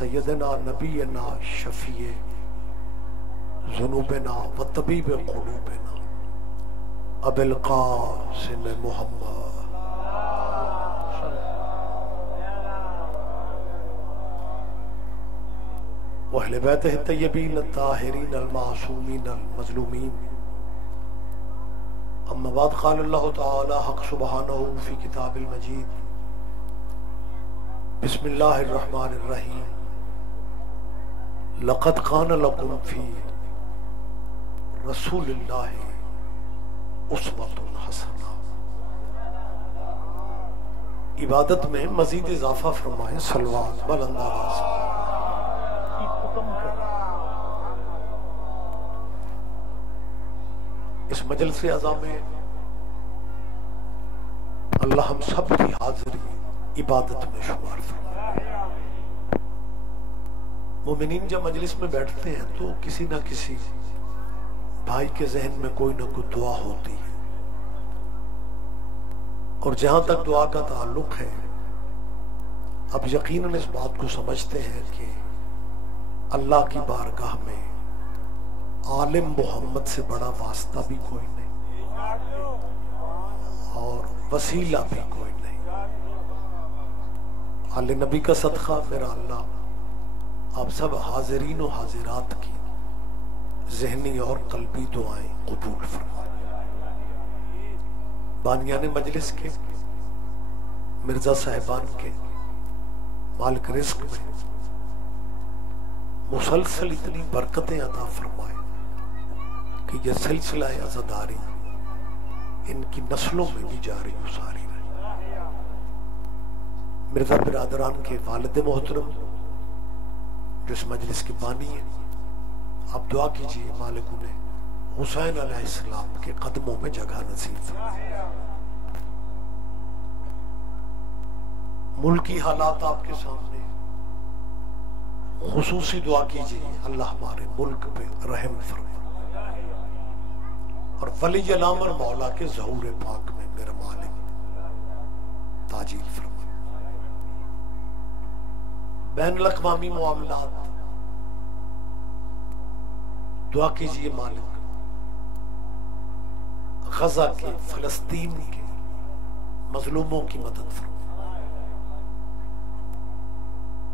سیدنا نبینا شفیع ذنوبنا و طبیب قلوبنا ابی القاسم محمد واہل بیتہ الطیبین الطاہرین المعصومین المظلومین اما بعد قال اللہ تعالی حق سبحانہ فی کتاب المجید بسم اللہ الرحمن الرحیم لقد کان لکم فی رسول اللہ اسوۃ حسنہ. عبادت میں مزید اضافہ فرمائیں صلوات بلند آواز سے. اس مجلس اعظم میں اللہ ہم سب کی حاضری عبادت میں شمار فرمائے. مومنین جب مجلس میں بیٹھتے ہیں تو کسی نہ کسی بھائی کے ذہن میں کوئی نہ کوئی دعا ہوتی ہے، اور جہاں تک دعا کا تعلق ہے اب یقیناً اس بات کو سمجھتے ہیں کہ اللہ کی بارگاہ میں عالم محمد سے بڑا واسطہ بھی کوئی نہیں اور وسیلہ بھی کوئی نہیں. آل نبی کا صدقہ میرا اللہ آپ سب حاضرین و حاضرات کی ذہنی اور قلبی دعائیں قبول فرمائے. بانیان مجلس کے، مرزا صاحبان کے، مالک رزق میں مسلسل اتنی برکتیں عطا فرمائے کہ یہ سلسلہ عزاداری ان کی نسلوں میں بھی جاری و ساری رہے. مرزا برادران کے والد محترم جو اس مجلس کے بانی ہیں، آپ دعا کیجئے مالک انہیں حسین علیہ السلام کے قدموں میں جگہ نصیب فرمائے. ملکی حالات آپ کے سامنے، خصوصی دعا کیجئے اللہ ہمارے ملک پہ رحم فرمائے اور ولی الامر مولا کے ظہور پاک میں میرا مالک تاجیل فرمائے. بین الاقوامی معاملات دعا کیجئے مالک غزہ کے، فلسطین کے مظلوموں کی مدد فرمائے.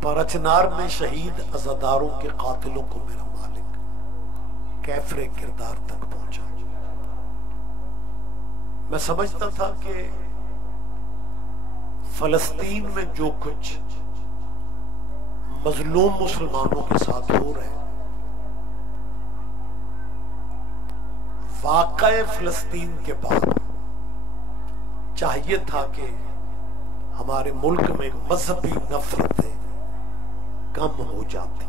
پارچنار میں شہید عزاداروں کے قاتلوں کو میرا مالک کیفر کردار تک پہنچا. میں سمجھتا تھا کہ فلسطین میں جو کچھ مظلوم مسلمانوں کے ساتھ ہو رہے ہیں، واقع فلسطین کے بعد چاہیے تھا کہ ہمارے ملک میں مذہبی نفرتیں کم ہو جاتی.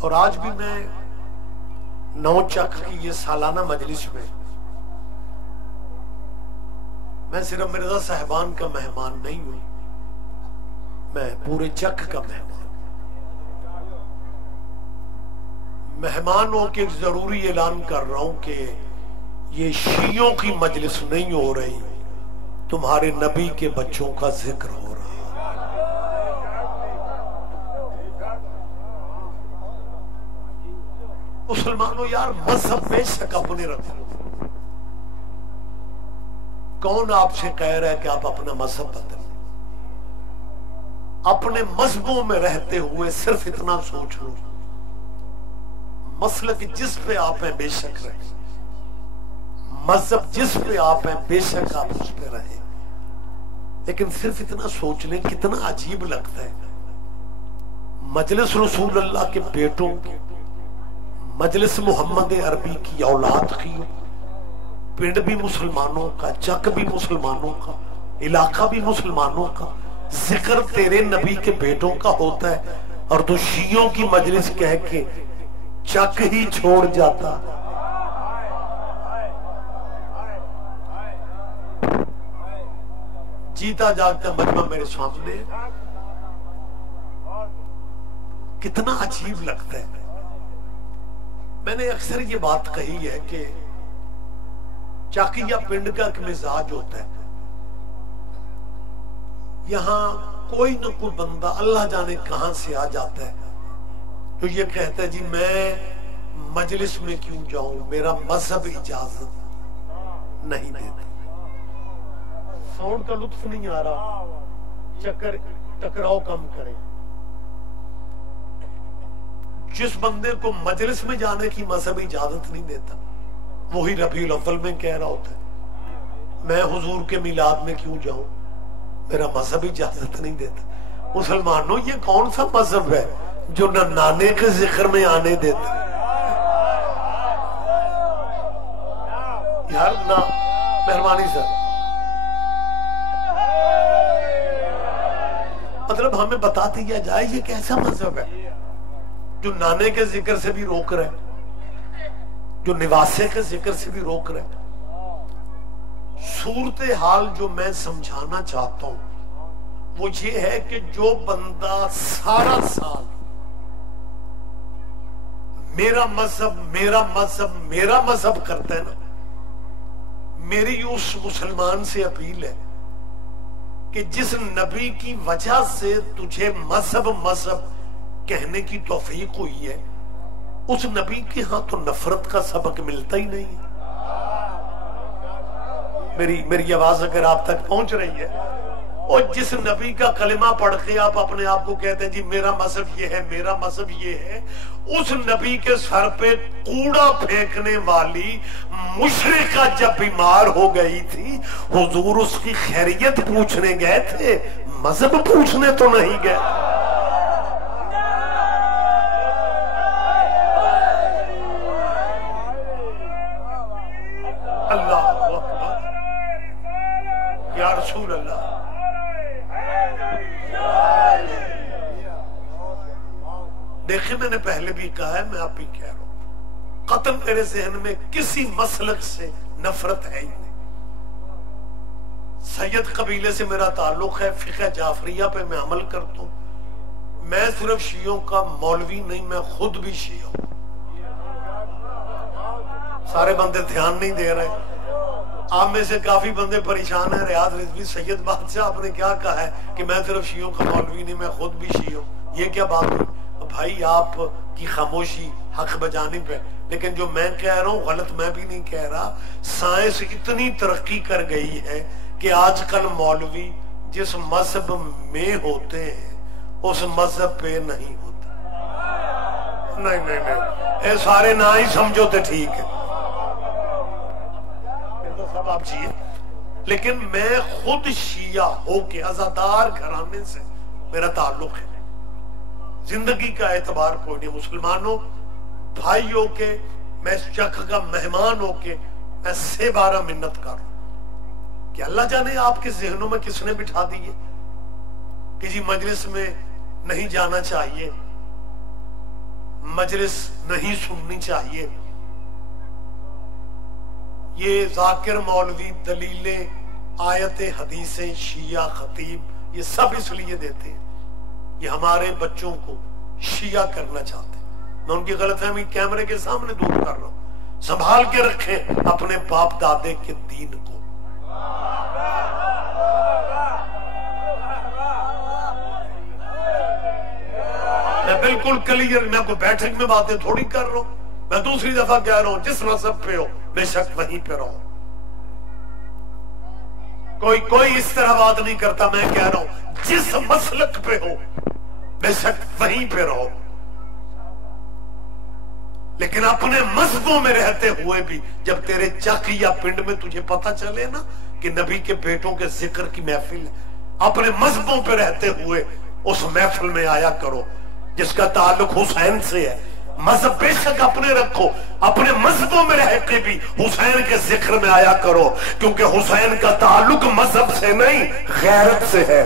اور آج بھی میں نو چک کی یہ سالانہ مجلس میں صرف مرزا صاحبان کا مہمان نہیں ہوں، میں پورے چک کا مہمان ہو کے ضروری اعلان کر رہا ہوں کہ یہ شیعوں کی مجلس نہیں ہو رہی، تمہارے نبی کے بچوں کا ذکر ہو رہا. مسلمانوں یار مذہب بے شک اپنے رکھو. کون آپ سے کہہ رہا ہے کہ آپ اپنا مذہب بدلیں؟ اپنے مذہبوں میں رہتے ہوئے صرف اتنا سوچ لو، مسلک جس پہ آپ ہیں بے شک رہیں، مذہب جس پہ آپ ہیں بے شک آپ اس پہ رہیں، لیکن صرف اتنا سوچ لیں کتنا عجیب لگتا ہے مجلس رسول اللہ کے بیٹوں کی، مجلس محمد عربی کی اولاد کی، پنڈ بھی مسلمانوں کا، چک بھی مسلمانوں کا، علاقہ بھی مسلمانوں کا، ذکر تیرے نبی کے بیٹوں کا ہوتا ہے، اور تو شیعوں کی مجلس کہہ کے چک ہی چھوڑ جاتا. جیتا جاگتا مجمع میرے سامنے، کتنا عجیب لگتا ہے. میں نے اکثر یہ بات کہی ہے کہ چاکی یا پنڈ کا ایک مزاج ہوتا ہے، یہاں کوئی نہ کوئی بندہ اللہ جانے کہاں سے آ جاتا ہے تو یہ کہتا ہے جی میں مجلس میں کیوں جاؤں، میرا مذہب اجازت نہیں دیتا۔ ساؤنڈ کا لطف نہیں آ رہا، چکر ٹکراؤ کم کریں۔ جس بندے کو مجلس میں جانے کی مذہب اجازت نہیں دیتا وہی ربیع الاول میں کہہ رہا ہوتا ہے میں حضور کے میلاد میں کیوں جاؤں، میرا مذہب اجازت نہیں دیتا۔ مسلمانوں یہ کون سا مذہب ہے جو نہ نانے کے ذکر میں آنے دیتا یار؟ نہ مہربانی سر، مطلب ہمیں بتا دیا جائے یہ کیسا مذہب ہے جو نانے کے ذکر سے بھی روک رہے، جو نواسے کے ذکر سے بھی روک رہے۔ صورتحال جو میں سمجھانا چاہتا ہوں وہ یہ ہے کہ جو بندہ سارا سال میرا مذہب میرا مذہب میرا مذہب کرتا ہے نا، میری اس مسلمان سے اپیل ہے کہ جس نبی کی وجہ سے تجھے مذہب مذہب کہنے کی توفیق ہوئی ہے اس نبی کے ہاں تو نفرت کا سبق ملتا ہی نہیں ہے۔ میری آواز اگر آپ تک پہنچ رہی ہے، اور جس نبی کا کلمہ پڑھ کے آپ اپنے آپ کو کہتے ہیں جی میرا مذہب یہ ہے میرا مذہب یہ ہے، اس نبی کے سر پہ کوڑا پھینکنے والی مشرکہ جب بیمار ہو گئی تھی حضور اس کی خیریت پوچھنے گئے تھے، مذہب پوچھنے تو نہیں گئے۔ اللہ اکبر یا رسول اللہ۔ دیکھیں میں نے پہلے بھی کہا ہے، میں آپ بھی کہہ رہا ہوں، قطع میرے ذہن میں کسی مسلک سے نفرت ہے ہی نہیں۔ سید قبیلے سے میرا تعلق ہے، فقہ جعفریہ پہ میں عمل کرتا ہوں، میں صرف شیعوں کا مولوی نہیں، میں خود بھی شیعہ ہوں۔ سارے بندے دھیان نہیں دے رہے، آپ میں سے کافی بندے پریشان ہیں، ریاض رضوی سید بادشاہ آپ نے کیا کہا ہے کہ میں صرف شیعوں کا مولوی نہیں، میں خود بھی شیعہ ہوں، یہ کیا بات ہوئی؟ بھائی آپ کی خاموشی حق بجانب ہے، لیکن جو میں کہہ رہا ہوں غلط میں بھی نہیں کہہ رہا۔ سائنس اتنی ترقی کر گئی ہے کہ آج کل مولوی جس مذہب میں ہوتے ہیں اس مذہب پہ نہیں ہوتا۔ نہیں نہیں نہیں، اے سارے نہ ہی سمجھو تو ٹھیک ہے، تو سب آپ چاہیے، لیکن میں خود شیعہ ہو کے عزادار گھرانے سے میرا تعلق ہے، زندگی کا اعتبار کوئی نہیں۔ مسلمانوں بھائی ہو کے میں اس جگہ کا مہمان ہو کے میں 12 منت کر رہا ہوں کہ اللہ جانے آپ کے ذہنوں میں کس نے بٹھا دیے کہ جی مجلس میں نہیں جانا چاہیے، مجلس نہیں سننی چاہیے۔ یہ ذاکر مولوی دلیلیں آیت حدیثیں شیعہ خطیب یہ سب اس لیے دیتے ہیں یہ ہمارے بچوں کو شیعہ کرنا چاہتے ہیں۔ میں ان کی غلط فہمی کیمرے کے سامنے دور کر رہا ہوں، سنبھال کے رکھیں اپنے باپ دادے کے دین کو۔ میں بالکل کلیئر، میں کوئی بیٹھک میں باتیں تھوڑی کر رہا ہوں، میں دوسری دفعہ کہہ رہا ہوں جس مذہب پہ ہو بے شک وہیں پہ رہو۔ کوئی اس طرح بات نہیں کرتا، میں کہہ رہا ہوں جس مسلک پہ ہو بے شک وہیں پہ رہو، لیکن اپنے مذہبوں میں رہتے ہوئے بھی جب تیرے چک یا پنڈ میں تجھے پتا چلے نا کہ نبی کے بیٹوں کے ذکر کی محفل ہے، اپنے مذہبوں پہ رہتے ہوئے اس محفل میں آیا کرو جس کا تعلق حسین سے ہے۔ مذہب بے شک اپنے رکھو، اپنے مذہبوں میں رہ کے بھی حسین کے ذکر میں آیا کرو، کیونکہ حسین کا تعلق مذہب سے نہیں غیرت سے ہے۔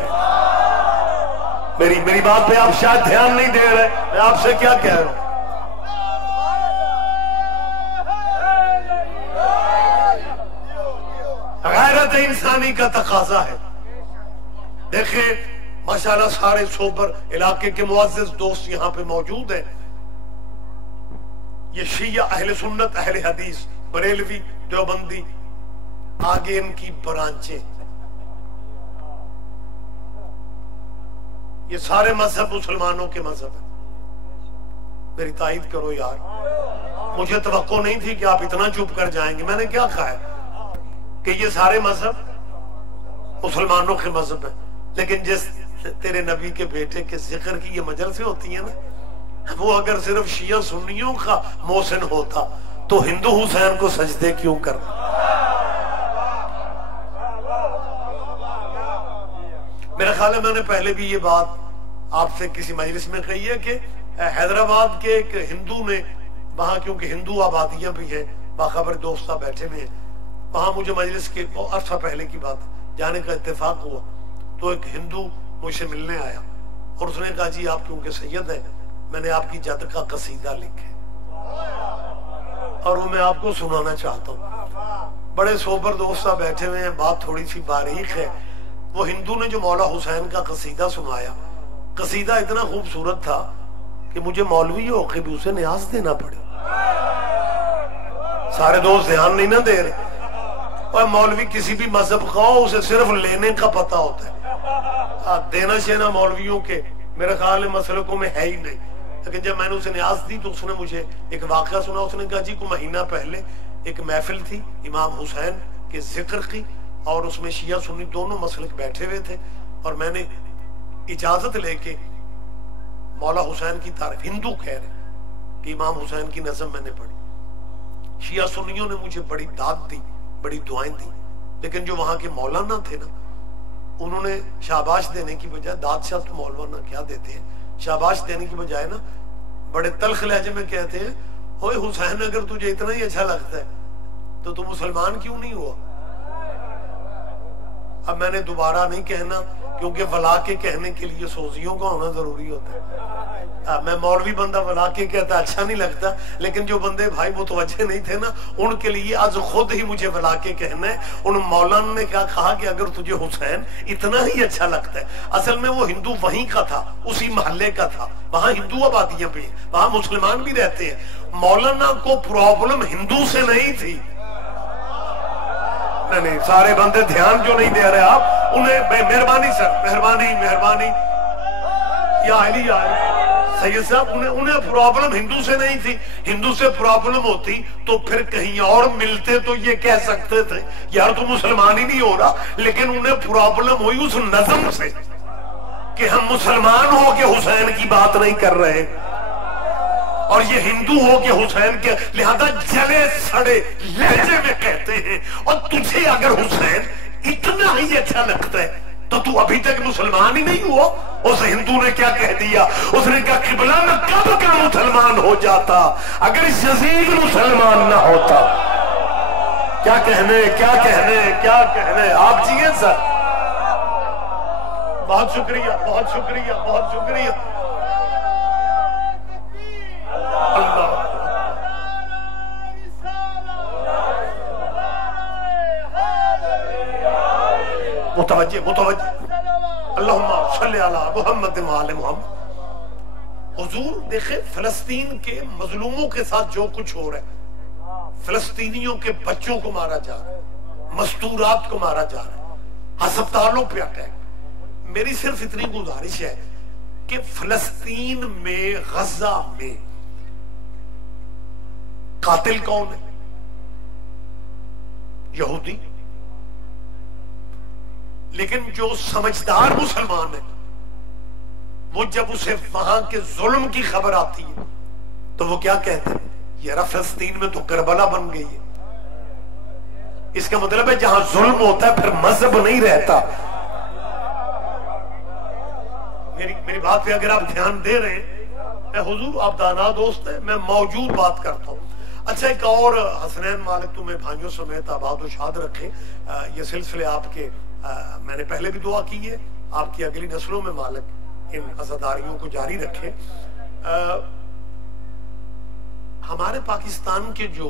میری بات پہ آپ شاید دھیان نہیں دے رہے، میں آپ سے کیا کہہ رہا ہوں۔ غیرت انسانی کا تقاضا ہے۔ دیکھیں ماشاءاللہ سارے سوبر علاقے کے معزز دوست یہاں پہ موجود ہیں، یہ شیعہ اہل سنت اہل حدیث بریلوی دیوبندی آگے ان کی برانچیں، یہ سارے مذہب مسلمانوں کے مذہب ہیں. میری تائید کرو یار. مجھے توقع نہیں تھی کہ آپ اتنا چپ کر جائیں گے. میں نے کیا کہا ہے کہ یہ سارے مذہب مسلمانوں کے مذہب ہیں، لیکن جس تیرے نبی کے بیٹے کے ذکر کی یہ مجلسیں ہوتی ہیں نا، وہ اگر صرف شیعہ سنیوں کا محسن ہوتا تو ہندو حسین کو سجدے کیوں کرنا؟ میرا خیال ہے میں نے پہلے بھی یہ بات آپ سے کسی مجلس میں کہی ہے کہ حیدرآباد کے ایک ہندو نے وہاں، کیونکہ ہندو آبادیاں بھی ہیں، باخبر دوست بیٹھے ہوئے ہیں وہاں، مجھے مجلس کے بہت عرصہ پہلے کی بات جانے کا اتفاق ہوا تو ایک ہندو مجھ سے ملنے آیا اور اس نے کہا جی آپ کیونکہ سید ہیں میں نے آپ کی جد کا قصیدہ لکھا اور وہ میں آپ کو سنانا چاہتا ہوں. بڑے سوبر دوست بیٹھے ہوئے ہیں، بات تھوڑی سی باریک ہے. وہ ہندو نے جو مولا حسین کا قصیدہ سنایا، قصیدہ اتنا خوبصورت تھا کہ مجھے مولوی ہو کے بھی اسے نیاز دینا پڑی. سارے دوست دھیان نہیں نہ دے رہے. اور مولوی کسی بھی مذہب کا ہو اسے صرف لینے کا پتہ ہوتا ہے، دینا شینا مولویوں کے میرے خیال مسلکوں میں ہے ہی نہیں. لیکن جب میں نے اسے نیاز دی تو اس نے مجھے ایک واقعہ سنا. اس نے کہا جی کو مہینہ پہلے ایک محفل تھی امام حسین کے ذکر کی اور اس میں شیعہ سنی دونوں مسلک بیٹھے ہوئے تھے اور میں نے اجازت لے کے مولا حسین کی تعریف، ہندو کہہ رہے کہ امام حسین کی نظم میں نے پڑھی. شیعہ سنیوں نے مجھے بڑی داد دی، بڑی دعائیں دی، لیکن جو وہاں کے مولانا تھے نا انہوں نے شاباش دینے کی بجائے، داد شاہ تو مولانا کیا دیتے ہیں، شاباش دینے کی بجائے نا بڑے تلخ لہجے میں کہتے ہیں اوے حسین اگر تجھے اتنا ہی اچھا لگتا ہے تو تم مسلمان کیوں نہیں ہوا؟ اب میں نے دوبارہ نہیں کہنا کیونکہ ولا کے کہنے کے لیے سوزیوں کا ہونا ضروری ہوتا ہے. میں مولوی بندہ ولا کے کہتا اچھا نہیں لگتا، لیکن جو بندے بھائی متوجہ نہیں تھے نا ان کے لیے آج خود ہی مجھے ولا کے کہنا ہے. ان مولانا نے کیا کہا کہ اگر تجھے حسین اتنا ہی اچھا لگتا ہے، اصل میں وہ ہندو وہیں کا تھا، اسی محلے کا تھا، وہاں ہندو آبادیاں بھی ہیں، وہاں مسلمان بھی رہتے ہیں. مولانا کو پرابلم ہندو سے نہیں تھی. نہیں سارے بندے دھیان جو نہیں دے رہے آپ انہیں مہربانی سر، مہربانی یا علی سید صاحب، انہیں پرابلم ہندو سے نہیں تھی. ہندو سے پرابلم ہوتی تو پھر کہیں اور ملتے تو یہ کہہ سکتے تھے یار تو مسلمان ہی نہیں ہو رہا. لیکن انہیں پرابلم ہوئی اس نظم سے کہ ہم مسلمان ہو کے حسین کی بات نہیں کر رہے اور یہ ہندو ہو کے حسین کے، لہذا جلے سڑے لہجے میں کہتے ہیں. اور تجھے اگر حسین اتنا ہی اچھا لگتا ہے تو تو ابھی تک مسلمان ہی نہیں ہوا. اس ہندو نے کیا کہہ دیا؟ اس نے کہا قبلہ میں کب کا مسلمان ہو جاتا اگر یزید مسلمان نہ ہوتا. کیا کہنے آپ جیئے سر. بہت شکریہ. اللہ متوجہ اللہم صلی علی محمد وآل محمد. حضور دیکھیں فلسطین کے مظلوموں کے ساتھ جو کچھ ہو رہا ہے، فلسطینیوں کے بچوں کو مارا جا رہا ہے، مستورات کو مارا جا رہا ہے، ہسپتالوں پہ اٹیک. میری صرف اتنی گزارش ہے کہ فلسطین میں، غزہ میں قاتل کون ہے؟ یہودی. لیکن جو سمجھدار مسلمان ہے وہ جب اسے وہاں کے ظلم کی خبر آتی ہے تو وہ کیا کہتے ہیں؟ یار فلسطین میں تو کربلا بن گئی ہے. اس کا مطلب ہے جہاں ظلم ہوتا ہے پھر مذہب نہیں رہتا. میری بات پہ اگر آپ دھیان دے رہے ہیں، حضور آپ دانا دوست ہیں، میں موجود بات کرتا ہوں. اچھا ایک اور حسنین مالک تمہیں بھائیوں سمیت آباد و شاد رکھے. یہ سلسلے آپ کے میں نے پہلے بھی دعا کی ہے، آپ کی اگلی نسلوں میں مالک ان عزاداریوں کو جاری رکھے. ہمارے پاکستان کے جو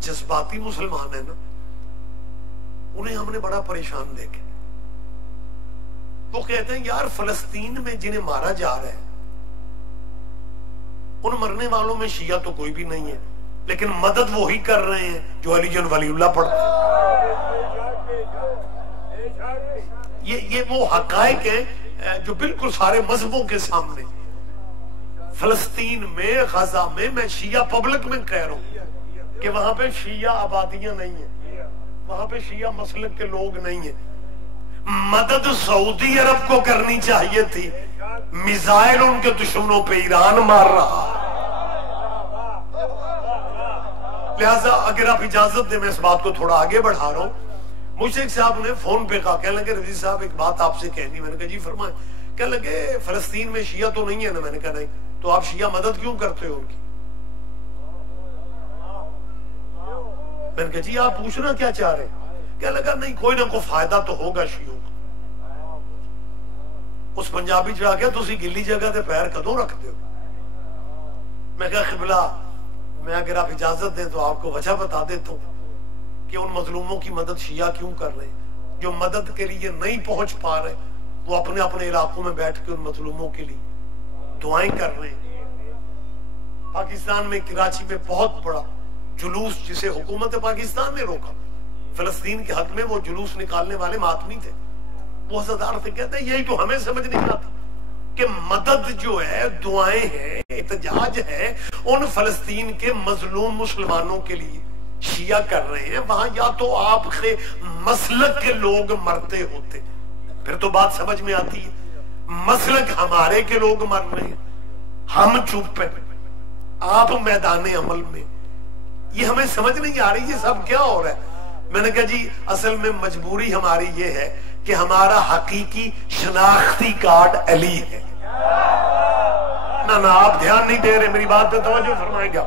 جذباتی مسلمان ہیں نا انہیں ہم نے بڑا پریشان دیکھے. وہ کہتے ہیں یار فلسطین میں جنہیں مارا جا رہا ہے ان مرنے والوں میں شیعہ تو کوئی بھی نہیں ہے، لیکن مدد وہی کر رہے ہیں جو علی جن ولی اللہ پڑھتے ہیں. یہ وہ حقائق ہیں جو بالکل سارے مذہبوں کے سامنے. فلسطین میں، غزہ میں شیعہ پبلک میں کہہ رہا ہوں کہ وہاں پہ شیعہ آبادیاں نہیں ہیں، وہاں پہ شیعہ مسلک کے لوگ نہیں ہیں. مدد سعودی عرب کو کرنی چاہیے تھی، میزائل ان کے دشمنوں پہ ایران مار رہا. لہذا اگر آپ اجازت دیں میں اس بات کو تھوڑا آگے بڑھا رہا ہوں. مشرق صاحب نے فون پہ کہا، کہنے لگے رضی صاحب ایک بات آپ سے کہنی. میں نے کہا جی فرمائیں. کہنے لگے فلسطین میں شیعہ تو نہیں ہے نا؟ میں نے کہا نہیں. تو آپ شیعہ مدد کیوں کرتے ہو ان کی؟ میں نے کہا جی آپ پوچھنا کیا چاہ رہے ہیں؟ کہنے لگا نہیں کوئی نہ کوئی فائدہ تو ہوگا شیعوں کا. اس پنجابی جو آ گیا تو اسی گلی جگہ تے پیر کدوں رکھ دے ہو. میں کہا قبلہ میں اگر آپ اجازت دیں تو آپ کو وجہ بتا دیتا ہوں کہ ان مظلوموں کی مدد شیعہ کیوں کر رہے ہیں. جو مدد کے لیے نہیں پہنچ پا رہے وہ اپنے اپنے علاقوں میں بیٹھ کے ان مظلوموں کے لیے دعائیں کر رہے ہیں. پاکستان میں کراچی میں بہت بڑا جلوس جسے حکومت پاکستان نے روکا، فلسطین کے حق میں وہ جلوس نکالنے والے ماتمی تھے. وہ حضرتار سے کہتے ہیں یہی تو ہمیں سمجھ نہیں آتا کہ مدد جو ہے، دعائیں ہیں، احتجاج ہے ان فلسطین کے مظلوم مسلمانوں کے لیے شیعہ کر رہے ہیں. وہاں یا تو آپ کے مسلک کے لوگ مرتے ہوتے پھر تو بات سمجھ میں آتی ہے. مسلک ہمارے کے لوگ مر رہے ہیں، ہم چپ ہیں، آپ میدان عمل میں. یہ ہمیں سمجھ نہیں آ رہی یہ سب کیا ہو رہا ہے. میں نے کہا جی اصل میں مجبوری ہماری یہ ہے کہ ہمارا حقیقی شناختی کارڈ علی ہے. نہ آپ دھیان نہیں دے رہے، میری بات پہ توجہ فرمائیں گا.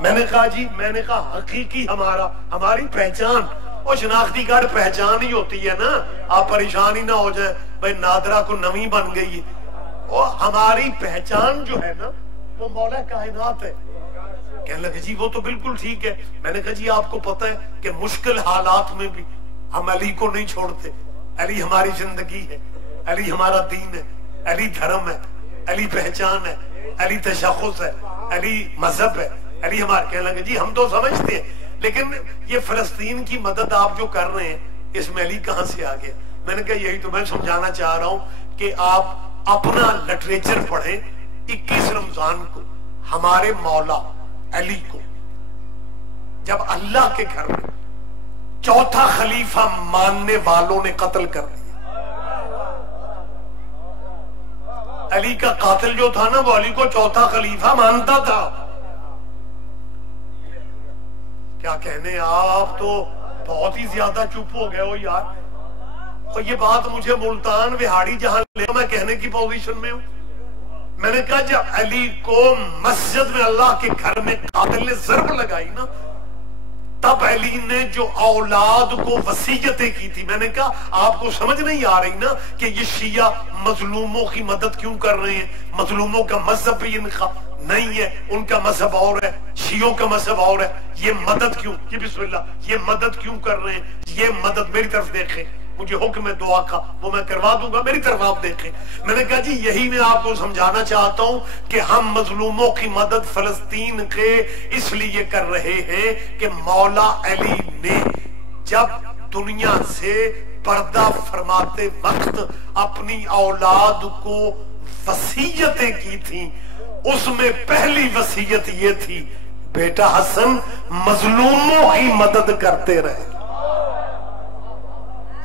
میں نے کہا جی میں نے کہا حقیقی ہماری پہچان اور شناختی کارڈ پہچان ہی ہوتی ہے نا. آپ پریشان ہی نہ ہو جائیں بھائی نادرہ کو نمی بن گئی. اور ہماری پہچان جو ہے نا وہ مولا کائنات ہے. کہنے لگے جی وہ تو بالکل ٹھیک ہے. میں نے کہا جی آپ کو پتہ ہے کہ مشکل حالات میں بھی ہم علی کو نہیں چھوڑتے. علی ہماری زندگی ہے، علی ہمارا دین ہے، علی دھرم ہے، علی پہچان ہے، علی تشخص ہے، علی مذہب ہے، علی ہمارے. کہنے لگے جی ہم تو سمجھتے ہیں لیکن یہ فلسطین کی مدد آپ جو کر رہے ہیں اس میں علی کہاں سے آ گیا؟ میں نے کہا یہی تو میں سمجھانا چاہ رہا ہوں کہ آپ اپنا لٹریچر پڑھیں. 21 رمضان کو ہمارے مولا علی کو جب اللہ کے گھر میں چوتھا خلیفہ ماننے والوں نے قتل کر دیا. علی کا قاتل جو تھا نا وہ علی کو چوتھا خلیفہ مانتا تھا. کیا کہنے، آپ تو بہت ہی زیادہ چپ ہو گئے ہو یار. اور یہ بات مجھے ملتان وہاڑی جہاں لے میں کہنے کی پوزیشن میں ہوں. میں نے کہا جب علی کو مسجد میں اللہ کے گھر میں قاتل نے ضرب لگائی نا تب علی نے جو اولاد کو وصیتیں کی تھی. میں نے کہا آپ کو سمجھ نہیں آ رہی نا کہ یہ شیعہ مظلوموں کی مدد کیوں کر رہے ہیں؟ مظلوموں کا مذہب بھی ان کا نہیں ہے، ان کا مذہب اور ہے، شیعوں کا مذہب اور ہے. یہ مدد کیوں، یہ بسم اللہ، یہ مدد کیوں کر رہے ہیں؟ یہ مدد میری طرف دیکھیں، مجھے حکم ہے دعا کا وہ میں کروا دوں گا، میری طرف آپ دیکھیں. میں نے کہا جی یہی میں آپ کو سمجھانا چاہتا ہوں کہ ہم مظلوموں کی مدد فلسطین کے اس لیے کر رہے ہیں کہ مولا علی نے جب دنیا سے پردہ فرماتے وقت اپنی اولاد کو وصیتیں کی تھیں. اس میں پہلی وصیت یہ تھی بیٹا حسن مظلوموں کی مدد کرتے رہے.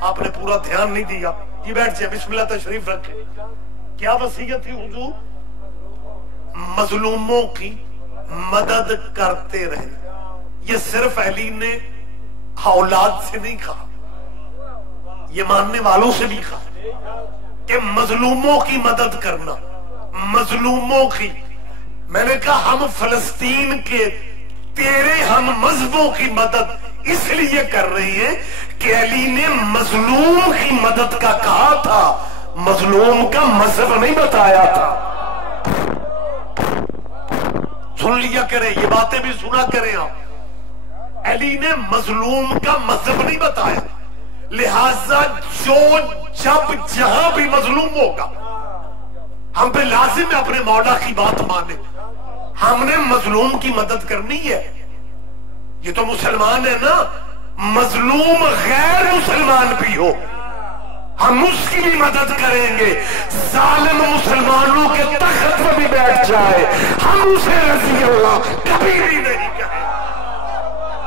آپ نے پورا دھیان نہیں دیا. جی بیٹھ جائے، بسم اللہ تشریف رکھیں. کیا وصیت تھی حضور؟ مظلوموں کی مدد کرتے رہے. یہ صرف علی نے اولاد سے نہیں کہا، یہ ماننے والوں سے بھی کہا کہ مظلوموں کی مدد کرنا. مظلوموں کی، میں نے کہا ہم فلسطین کے تیرے ہم مذہبوں کی مدد اس لیے کر رہے ہیں کہ علی نے مظلوم کی مدد کا کہا تھا، مظلوم کا مذہب نہیں بتایا تھا. سن لیا کریں، یہ باتیں بھی سنا کریں آپ. علی نے مظلوم کا مذہب نہیں بتایا، لہذا جو جب جہاں بھی مظلوم ہوگا ہم پہ لازم ہے اپنے مولا کی بات مانے. ہم نے مظلوم کی مدد کرنی ہے. یہ تو مسلمان ہے نا، مظلوم غیر مسلمان بھی ہو ہم اس کی بھی مدد کریں گے، ظالم مسلمانوں کے تخت پر بھی بیٹھ جائے ہم اسے رضی اللہ کبھی بھی نہیں کہیں۔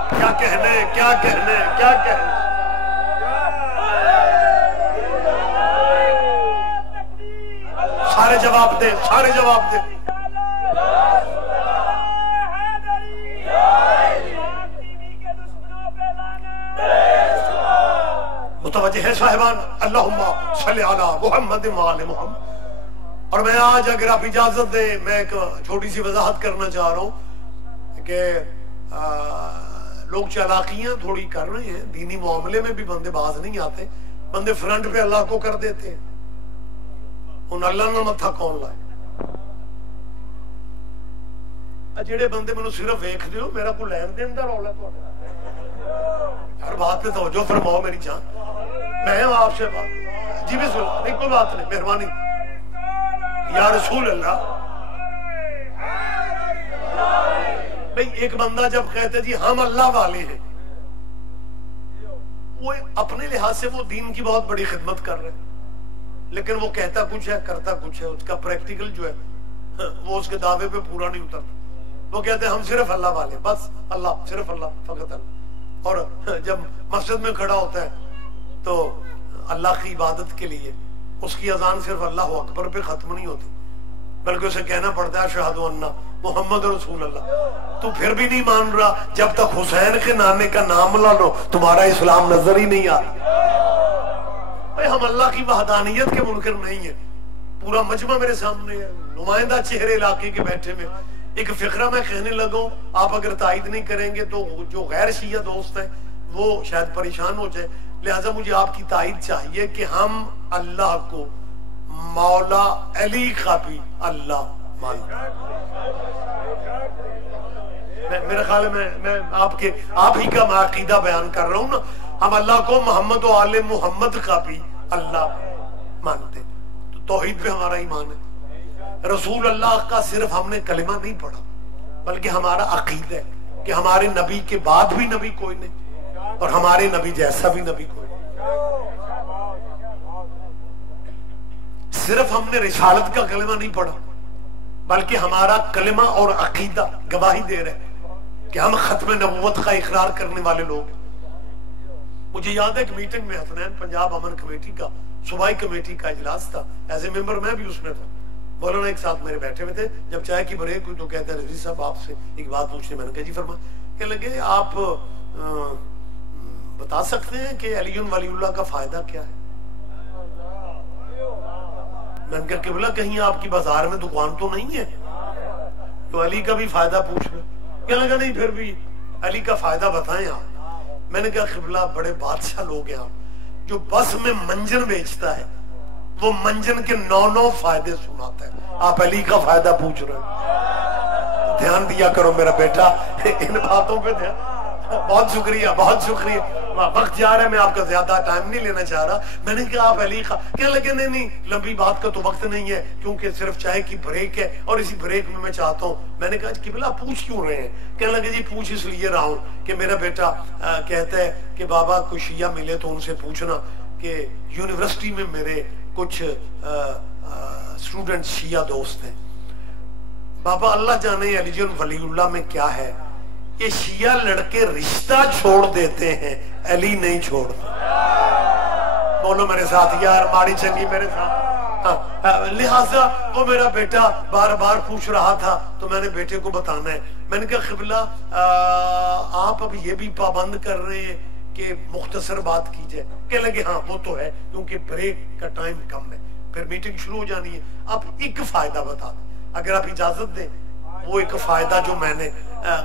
کیا کہنے کیا کہنے کیا کہنے۔ سارے جواب دیں، سارے جواب دیں۔ متوجہ ہے صاحبان؟ اللہم صلی علی محمد وآل محمد۔ اور میں آج اگر آپ اجازت دیں میں ایک چھوٹی سی وضاحت کرنا چاہ رہا ہوں کہ لوگ چالاکیاں تھوڑی کر رہے ہیں، دینی معاملے میں بھی بندے باز نہیں آتے، بندے فرنٹ پہ اللہ کو کر دیتے ہیں، ان اللہ نہ متھا کون لائے۔ جڑے بندے منو صرف ویکھ دیو میرا کو لین دین دا رولا ہے، ہر بات پہ توجہ فرماؤ میری جان، میں ہوں آپ سے بات جی بسم اللہ، نہیں کوئی بات نہیں، مہربانی یا رسول اللہ۔ بھئی ایک بندہ جب کہتے جی ہم اللہ والے ہیں، وہ اپنے لحاظ سے وہ دین کی بہت بڑی خدمت کر رہے ہیں، لیکن وہ کہتا کچھ ہے کرتا کچھ ہے، اس کا پریکٹیکل جو ہے وہ اس کے دعوے پہ پورا نہیں اترتا۔ وہ کہتے ہیں ہم صرف اللہ والے، بس اللہ، صرف اللہ، فقط اللہ۔ اور جب مسجد میں کھڑا ہوتا ہے تو اللہ کی عبادت کے لیے اس کی اذان صرف اللہ اکبر پہ ختم نہیں ہوتی، بلکہ اسے کہنا پڑتا ہے اشہد ان محمد رسول اللہ۔ تو پھر بھی نہیں مان رہا، جب تک حسین کے نانے کا نام نہ لو تمہارا اسلام نظر ہی نہیں آتا۔ بھئی ہم اللہ کی وحدانیت کے منکر نہیں ہیں، پورا مجمع میرے سامنے ہے، نمائندہ چہرے علاقے کے بیٹھے میں ایک فقرہ میں کہنے لگوں، آپ اگر تائید نہیں کریں گے تو جو غیر شیعہ دوست ہیں وہ شاید پریشان ہو جائے، لہذا مجھے آپ کی تائید چاہیے کہ ہم اللہ کو مولا علی کا بھی اللہ مانتے ہیں۔ میرے خیال میں آپ ہی کا عقیدہ بیان کر رہا ہوں نا، ہم اللہ کو محمد و آل محمد کا بھی اللہ مانتے ہیں، تو توحید پہ ہمارا ایمان ہے۔ رسول اللہ کا صرف ہم نے کلمہ نہیں پڑھا، بلکہ ہمارا عقیدہ ہے کہ ہمارے نبی کے بعد بھی نبی کوئی نہیں اور ہمارے نبی جیسا بھی نبی کوئی نہیں۔ صرف ہم نے رسالت کا کلمہ نہیں پڑھا، بلکہ ہمارا کلمہ اور عقیدہ گواہی دے رہے کہ ہم ختم نبوت کا اقرار کرنے والے لوگ ہیں۔ مجھے یاد ہے کہ میٹنگ میں حسنین پنجاب امن کمیٹی کا صوبائی کمیٹی کا اجلاس تھا، ایز اے ممبر میں بھی اس میں تھا، مولانا ایک ساتھ میرے بیٹھے ہوئے تھے، جب چائے کی بریک ہوئی تو کہتے ہیں رضی صاحب آپ سے ایک بات پوچھنے، میں نے کہا جی فرما، کہ لگے آپ بتا سکتے ہیں کہ علی ولی اللہ کا فائدہ کیا ہے؟ میں نے کہا قبلہ کہیں آپ کی بازار میں دکان تو نہیں ہے تو علی کا بھی فائدہ پوچھ لیں؟ کہنے لگا نہیں پھر بھی علی کا فائدہ بتائیں آپ۔ میں نے کہا قبلہ بڑے بادشاہ لوگ ہیں آپ، جو بس میں منجن بیچتا ہے وہ منجن کے 9 فائدے سناتا ہے، آپ علی کا فائدہ پوچھ رہے ہیں۔ دھیان دیا کرو میرا بیٹا ان باتوں پہ دھیان۔ بہت شکریہ بہت شکریہ، وقت جا رہا ہے، میں آپ کا زیادہ ٹائم نہیں لینا چاہ رہا۔ میں نے کہا آپ علی کا، کہنے لگے نہیں لمبی بات کا تو وقت نہیں ہے کیونکہ صرف چائے کی بریک ہے اور اسی بریک میں چاہتا ہوں۔ میں نے کہا قبلہ پوچھ کیوں رہے ہیں؟ کہنے لگے جی پوچھ اس لیے رہا ہوں کہ میرا بیٹا کہتا ہے کہ بابا کوئی شیعہ ملے تو ان سے پوچھنا کہ یونیورسٹی میں میرے کچھ اسٹوڈنٹ شیعہ دوست ہیں، بابا اللہ جانے علی ولی اللہ میں کیا ہے، یہ شیعہ لڑکے رشتہ چھوڑ دیتے ہیں، علی نہیں چھوڑتے۔ بولو میرے ساتھ یار، ماڑی چنگی میرے ساتھ۔ لہٰذا وہ میرا بیٹا بار بار پوچھ رہا تھا تو میں نے بیٹے کو بتانا ہے۔ میں نے کہا قبلہ آپ اب یہ بھی پابند کر رہے ہیں کہ مختصر بات کی جائے؟ کہنے لگے ہاں وہ تو ہے کیونکہ بریک کا ٹائم کم ہے، پھر میٹنگ شروع ہو جانی ہے۔ اب ایک فائدہ بتا دیں اگر آپ اجازت دیں، وہ ایک فائدہ جو میں نے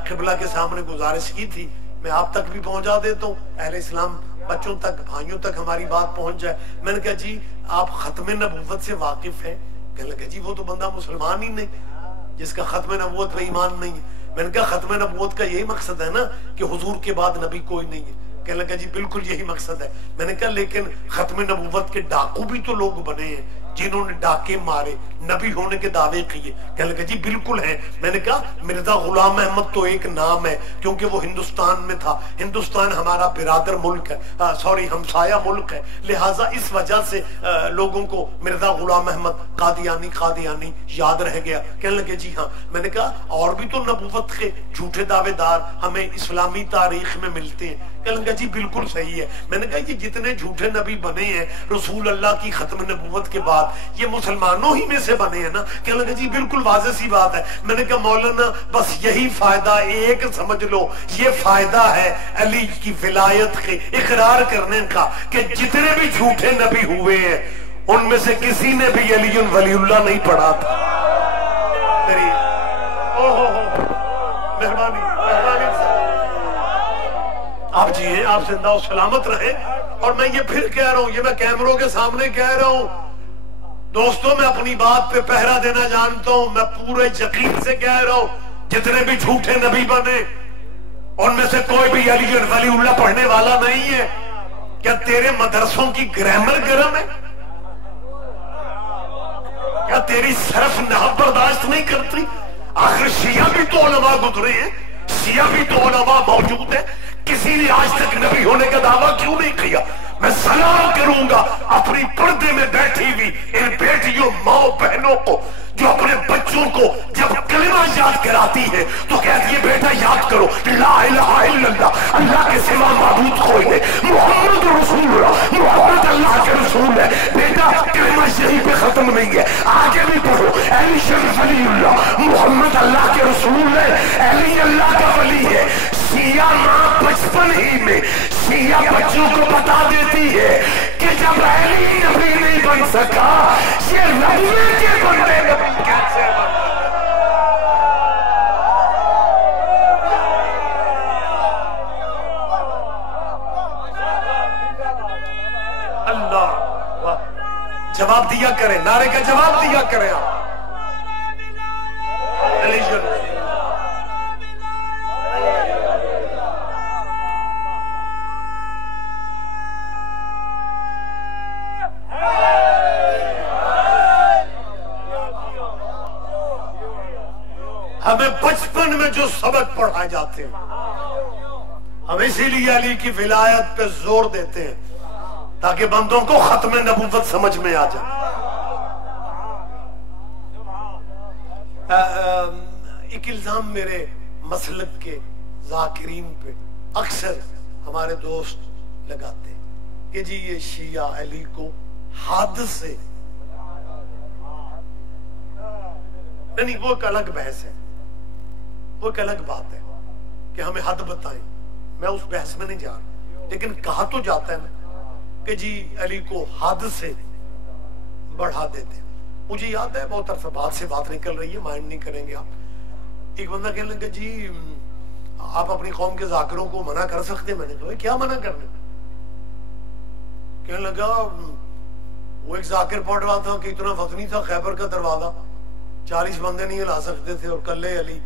قبلہ کے سامنے گزارش کی تھی میں آپ تک بھی پہنچا دیتا ہوں، اہل اسلام بچوں تک بھائیوں تک ہماری بات پہنچ جائے۔ میں نے کہا جی آپ ختم نبوت سے واقف ہیں؟ کہنے لگے جی وہ تو بندہ مسلمان ہی نہیں جس کا ختم نبوت پہ ایمان نہیں ہے۔ میں نے کہا ختم نبوت کا یہی مقصد ہے نا کہ حضور کے بعد نبی کوئی نہیں ہے؟ کہنے لگا جی بالکل یہی مقصد ہے۔ میں نے کہا لیکن ختم نبوت کے ڈاکو بھی تو لوگ بنے ہیں، جنہوں نے ڈاکے مارے نبی ہونے کے دعوے کیے. کہنے لگا جی بالکل ہیں. میں نے کہا مرزا غلام احمد تو ایک نام ہے کیونکہ وہ ہندوستان میں تھا. ہندوستان ہمارا برادر ملک ہے, ہمسایہ ملک ہے, لہٰذا اس وجہ سے لوگوں کو مرزا غلام احمد قادیانی قادیانی یاد رہ گیا. کہنے لگے جی ہاں. میں نے کہا اور بھی تو نبوت کے جھوٹے دعوے دار ہمیں اسلامی تاریخ میں ملتے ہیں. کہنے لگا جی بالکل صحیح ہے. میں نے کہا یہ جتنے جھوٹے نبی بنے ہیں رسول اللہ کی ختم نبوت کے بعد یہ مسلمانوں ہی میں سے بنے ہیں نا. کہنے لگا جی بالکل واضح سی بات ہے. میں نے کہا مولانا بس یہی فائدہ ایک سمجھ لو, یہ فائدہ ہے علی کی ولایت کے اقرار کرنے کا کہ جتنے بھی جھوٹے نبی ہوئے ہیں ان میں سے کسی نے بھی علی ولی اللہ نہیں پڑھا تھا. مہربانی آپ جی ہیں, آپ زندہ و سلامت رہیں. اور میں یہ پھر کہہ رہا ہوں, یہ میں کیمروں کے سامنے کہہ رہا ہوں دوستوں, میں اپنی بات پہ پہرا دینا جانتا ہوں. میں پورے یقین سے کہہ رہا ہوں جتنے بھی جھوٹے نبی بنے ان میں سے کوئی بھی علی ولی اللہ پڑھنے والا نہیں ہے. کیا تیرے مدرسوں کی گرامر گرم ہے؟ کیا تیری صرف نحو برداشت نہیں کرتی؟ آخر شیعہ بھی تو علماء گزرے ہیں, شیعہ بھی تو علماء موجود ہیں. کسی نے آج تک نبی ہونے کا دعویٰ کیوں نہیں کیا؟ میں سلام کروں گا اپنی پردے میں بیٹھی ہوئی ان بیٹیوں ماں بہنوں کو جو اپنے بچوں کو جب کلمہ یاد کراتی ہے تو کہتی ہے بیٹا یاد کرو لا الہ الا اللہ, اللہ کے سوا معبود کوئی نہیں, محمد رسول اللہ, محمد اللہ کے رسول ہے. بیٹا کلمہ یہیں پہ ختم نہیں ہے, آگے بھی پڑھو علی شریف ولی اللہ, محمد اللہ کے رسول ہے, علی اللہ کا ولی ہے. شیعہ ماں بچپن ہی میں شیعہ بچوں کو بتا دیتی ہے کہ جب علی نبی نہیں بن سکا یہ نبی کے بندے نبی کیسے بن اللہ. جواب دیا کریں, نعرے کا جواب دیا کریں. آپ ہمیں بچپن میں جو سبق پڑھائے جاتے ہیں ہم اسی لیے علی کی ولایت پہ زور دیتے ہیں تاکہ بندوں کو ختم نبوت سمجھ میں آ جائے. ایک الزام میرے مسلک کے ذاکرین پہ اکثر ہمارے دوست لگاتے ہیں کہ جی یہ شیعہ علی کو حد سے نہیں, وہ ایک الگ بحث ہے, وہ ایک الگ بات ہے کہ ہمیں حد بتائیں. میں اس بحث میں نہیں جا رہا, لیکن کہا تو جاتا ہے نا کہ جی علی کو حد سے بڑھا دیتے ہیں. مجھے یاد ہے بہت عرصہ بعد سے بات نکل رہی ہے, مائنڈ نہیں کریں گے آپ. ایک بندہ کہنے لگا جی آپ اپنی قوم کے ذاکروں کو منع کر سکتے ہیں. میں نے کہا کیا منع کرنے؟ کہنے لگا وہ ایک ذاکر پڑھ رہا تھا کہ اتنا وزنی تھا خیبر کا دروازہ 40 بندے نہیں ہلا سکتے تھے, اور کلے علی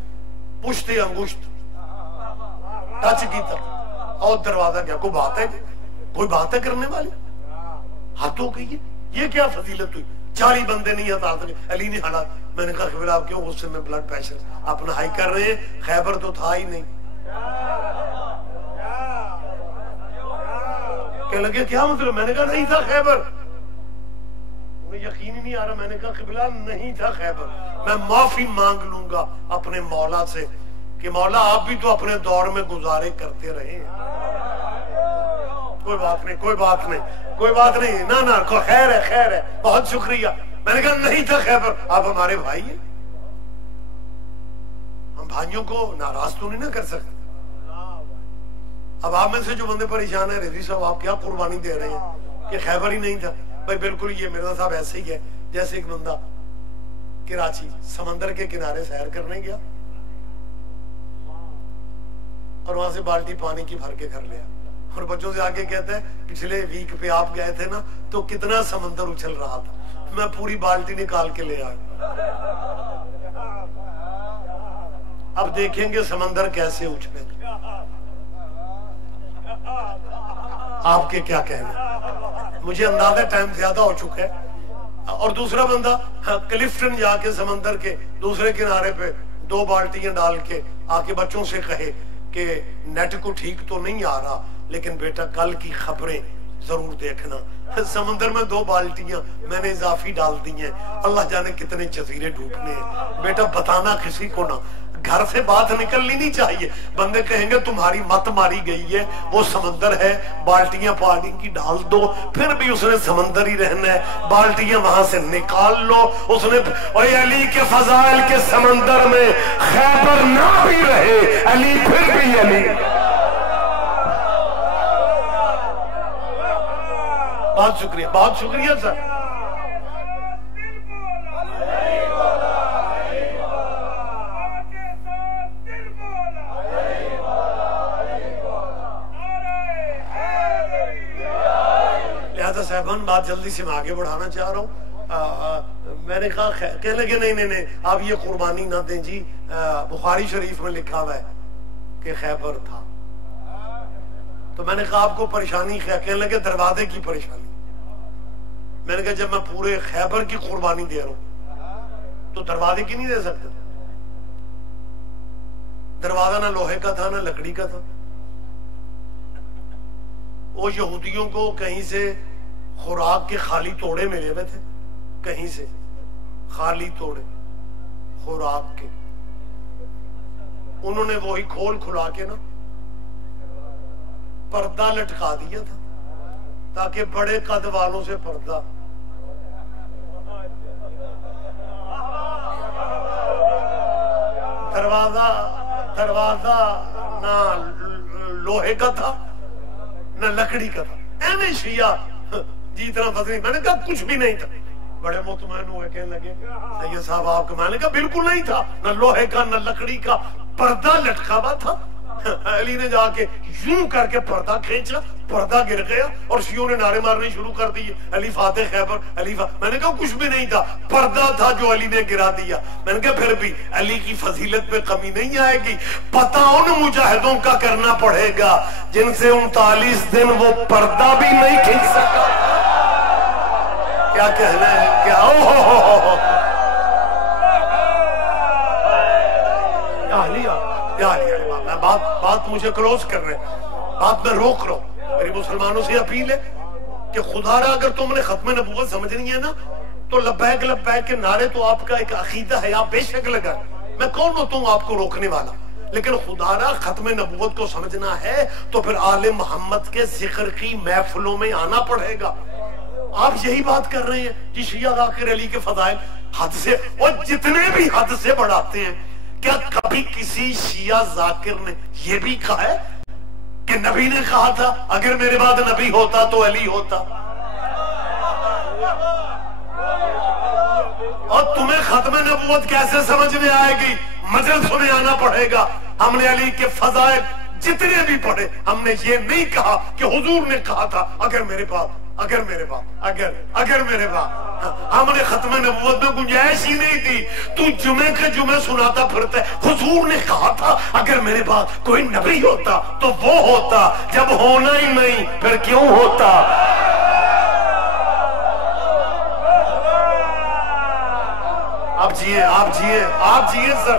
پشتے انگشت ٹچ کی تھا اور دروازہ کیا کوئی بات ہے, کوئی بات ہے کرنے والی؟ حد ہو گئی ہے. یہ کیا فضیلت ہوئی؟ 40 بندے نہیں ہٹا سکے, علی نے ہٹا. میں نے کہا خبر آپ کیوں غصے میں بلڈ پریشر اپنا ہائی کر رہے ہیں؟ خیبر تو تھا ہی نہیں. کہنے لگے کیا مطلب؟ میں نے کہا نہیں تھا خیبر. یقین ہی نہیں آ رہا. میں نے کہا قبلہ نہیں تھا خیبر. میں معافی مانگ لوں گا اپنے مولا سے کہ مولا آپ بھی تو اپنے دور میں گزارے کرتے رہے. کوئی بات نہیں, کوئی بات نہیں, کوئی بات نہیں, نہ خیر ہے, خیر ہے, بہت شکریہ. میں نے کہا نہیں تھا خیبر. آپ ہمارے بھائی ہیں, ہم بھائیوں کو ناراض تو نہیں نہ کر سکتے. اب آپ میں سے جو بندے پریشان ہیں, رضی صاحب آپ کیا قربانی دے رہے ہیں کہ خیبر ہی نہیں تھا؟ بھائی بالکل یہ مرزا صاحب ایسے ہی ہے جیسے ایک بندہ کراچی سمندر کے کنارے سیر کرنے گیا اور وہاں سے بالٹی پانی کی بھر کے گھر لیا, اور بچوں سے آگے کہتا ہے پچھلے ویک پہ آپ گئے تھے نا تو کتنا سمندر اچھل رہا تھا, میں پوری بالٹی نکال کے لے آیا. اب دیکھیں گے سمندر کیسے اچھلے. آپ کے کیا کہنا؟ مجھے اندازہ ٹائم زیادہ ہو چکا ہے, اور دوسرا بندہ کلفٹن جا کے سمندر کے دوسرے کنارے پہ 2 بالٹیاں ڈال کے آ کے بچوں سے کہے کہ نیٹ کو ٹھیک تو نہیں آ رہا لیکن بیٹا کل کی خبریں ضرور دیکھنا، سمندر میں 2 بالٹیاں میں نے اضافی ڈال دی ہیں، اللہ جانے کتنے جزیرے ڈوبنے ہیں، بیٹا بتانا کسی کو نہ، گھر سے بات نکلنی نہیں چاہیے، بندے کہیں گے تمہاری مت ماری گئی ہے، وہ سمندر ہے، بالٹیاں پانی کی ڈال دو، پھر بھی اس نے سمندر ہی رہنا ہے، بالٹیاں وہاں سے نکال لو، اس نے اوے علی کے فضائل کے سمندر میں خیبر نہ بھی رہے، علی پھر بھی علی۔ بہت شکریہ، بہت شکریہ سر۔ لہذا صاحبان بات جلدی سے میں آگے بڑھانا چاہ رہا ہوں، میں نے کہا کہنے لگے نہیں آپ یہ قربانی نہ دیں جی، بخاری شریف میں لکھا ہوا ہے کہ خیبر تھا، تو میں نے کہا آپ کو پریشانی کہنے لگے دروازے کی پریشانی، میں نے کہا جب میں پورے خیبر کی قربانی دے رہا ہوں تو دروازے کی نہیں دے سکتا، دروازہ نہ لوہے کا تھا نہ لکڑی کا تھا، وہ یہودیوں کو کہیں سے خوراک کے خالی توڑے ملے ہوئے تھے، کہیں سے خالی توڑے خوراک کے، انہوں نے وہی کھول کھلا کے نا پردہ لٹکا دیا تھا تاکہ بڑے قد والوں سے پردہ، دروازہ نہ لوہے کا تھا نہ لکڑی کا تھا، ایویں شیعہ جی اتنا فضل، میں نے کہا کچھ بھی نہیں تھا، بڑے مطمئن ہوئے کہنے لگے سید صاحب آپ کا، میں نے کہا بالکل نہیں تھا، نہ لوہے کا نہ لکڑی کا، پردہ لٹکا ہوا تھا، علی نے جا کے یوں کر کے پردہ کھینچا، پردہ گر گیا اور شیعوں نے نعرے مارنے شروع کر دیے، علی فاتح خیبر، علی فاتح، میں نے کہا کچھ بھی نہیں تھا، پردہ تھا جو علی نے گرا دیا، میں نے کہا پھر بھی علی کی فضیلت پہ کمی نہیں آئے گی، پتہ ان مجاہدوں کا کرنا پڑے گا جن سے 39 دن وہ پردہ بھی نہیں کھینچ سکا، کیا کہنا ہے، کیا بات مجھے کلوز کر رہے ہیں، بات میں روک رہا ہوں، میری مسلمانوں سے اپیل ہے کہ خدا را اگر تم نے ختم نبوت سمجھنی ہے نا تو لبیک لبیک کے نعرے تو آپ کا ایک عقیدہ ہے، آپ بے شک لگا، میں کون ہوتا ہوں آپ کو روکنے والا، لیکن خدا را ختم نبوت کو سمجھنا ہے تو پھر آل محمد کے ذکر کی محفلوں میں آنا پڑے گا، آپ یہی بات کر رہے ہیں جی شیعہ ذاکر علی کے فضائل حد سے، اور جتنے بھی حد سے بڑھاتے ہیں، کیا کبھی کسی شیعہ ذاکر نے یہ بھی کہا ہے کہ نبی نے کہا تھا اگر میرے بعد نبی ہوتا تو علی ہوتا، اور تمہیں ختم نبوت کیسے سمجھ میں آئے گی، مجلس میں آنا پڑے گا، ہم نے علی کے فضائل جتنے بھی پڑھے، ہم نے یہ نہیں کہا کہ حضور نے کہا تھا اگر میرے بعد ہم نے ختم نبوت میں گنجائش ہی نہیں دی، تو جمعے کے جمعے سناتا پھرتا ہے حضور نے کہا تھا اگر میرے بعد کوئی نبی ہوتا تو وہ ہوتا، جب ہونا ہی نہیں پھر کیوں ہوتا؟ آپ جیے سر،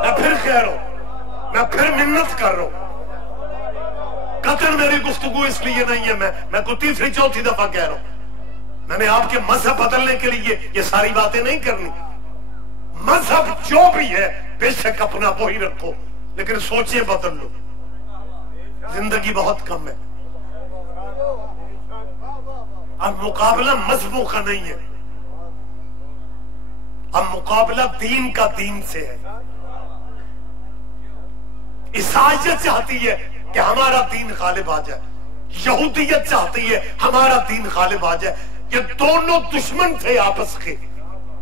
میں پھر کہہ رہا ہوں، میں پھر منت کر رہا ہوں، قطر میری گفتگو اس لیے نہیں ہے، میں کو تیسری چوتھی دفعہ کہہ رہا ہوں، میں نے آپ کے مذہب بدلنے کے لیے یہ ساری باتیں نہیں کرنی، مذہب جو بھی ہے بے شک اپنا وہی رکھو، لیکن سوچیں بدل لو، زندگی بہت کم ہے، اب مقابلہ مذہبوں کا نہیں ہے، اب مقابلہ دین کا دین سے ہے، عیسائیت چاہتی ہے کہ ہمارا دین غالب آ جائے، یہودیت چاہتی ہے ہمارا دین غالب آ جائے، یہ دونوں دشمن تھے آپس کے،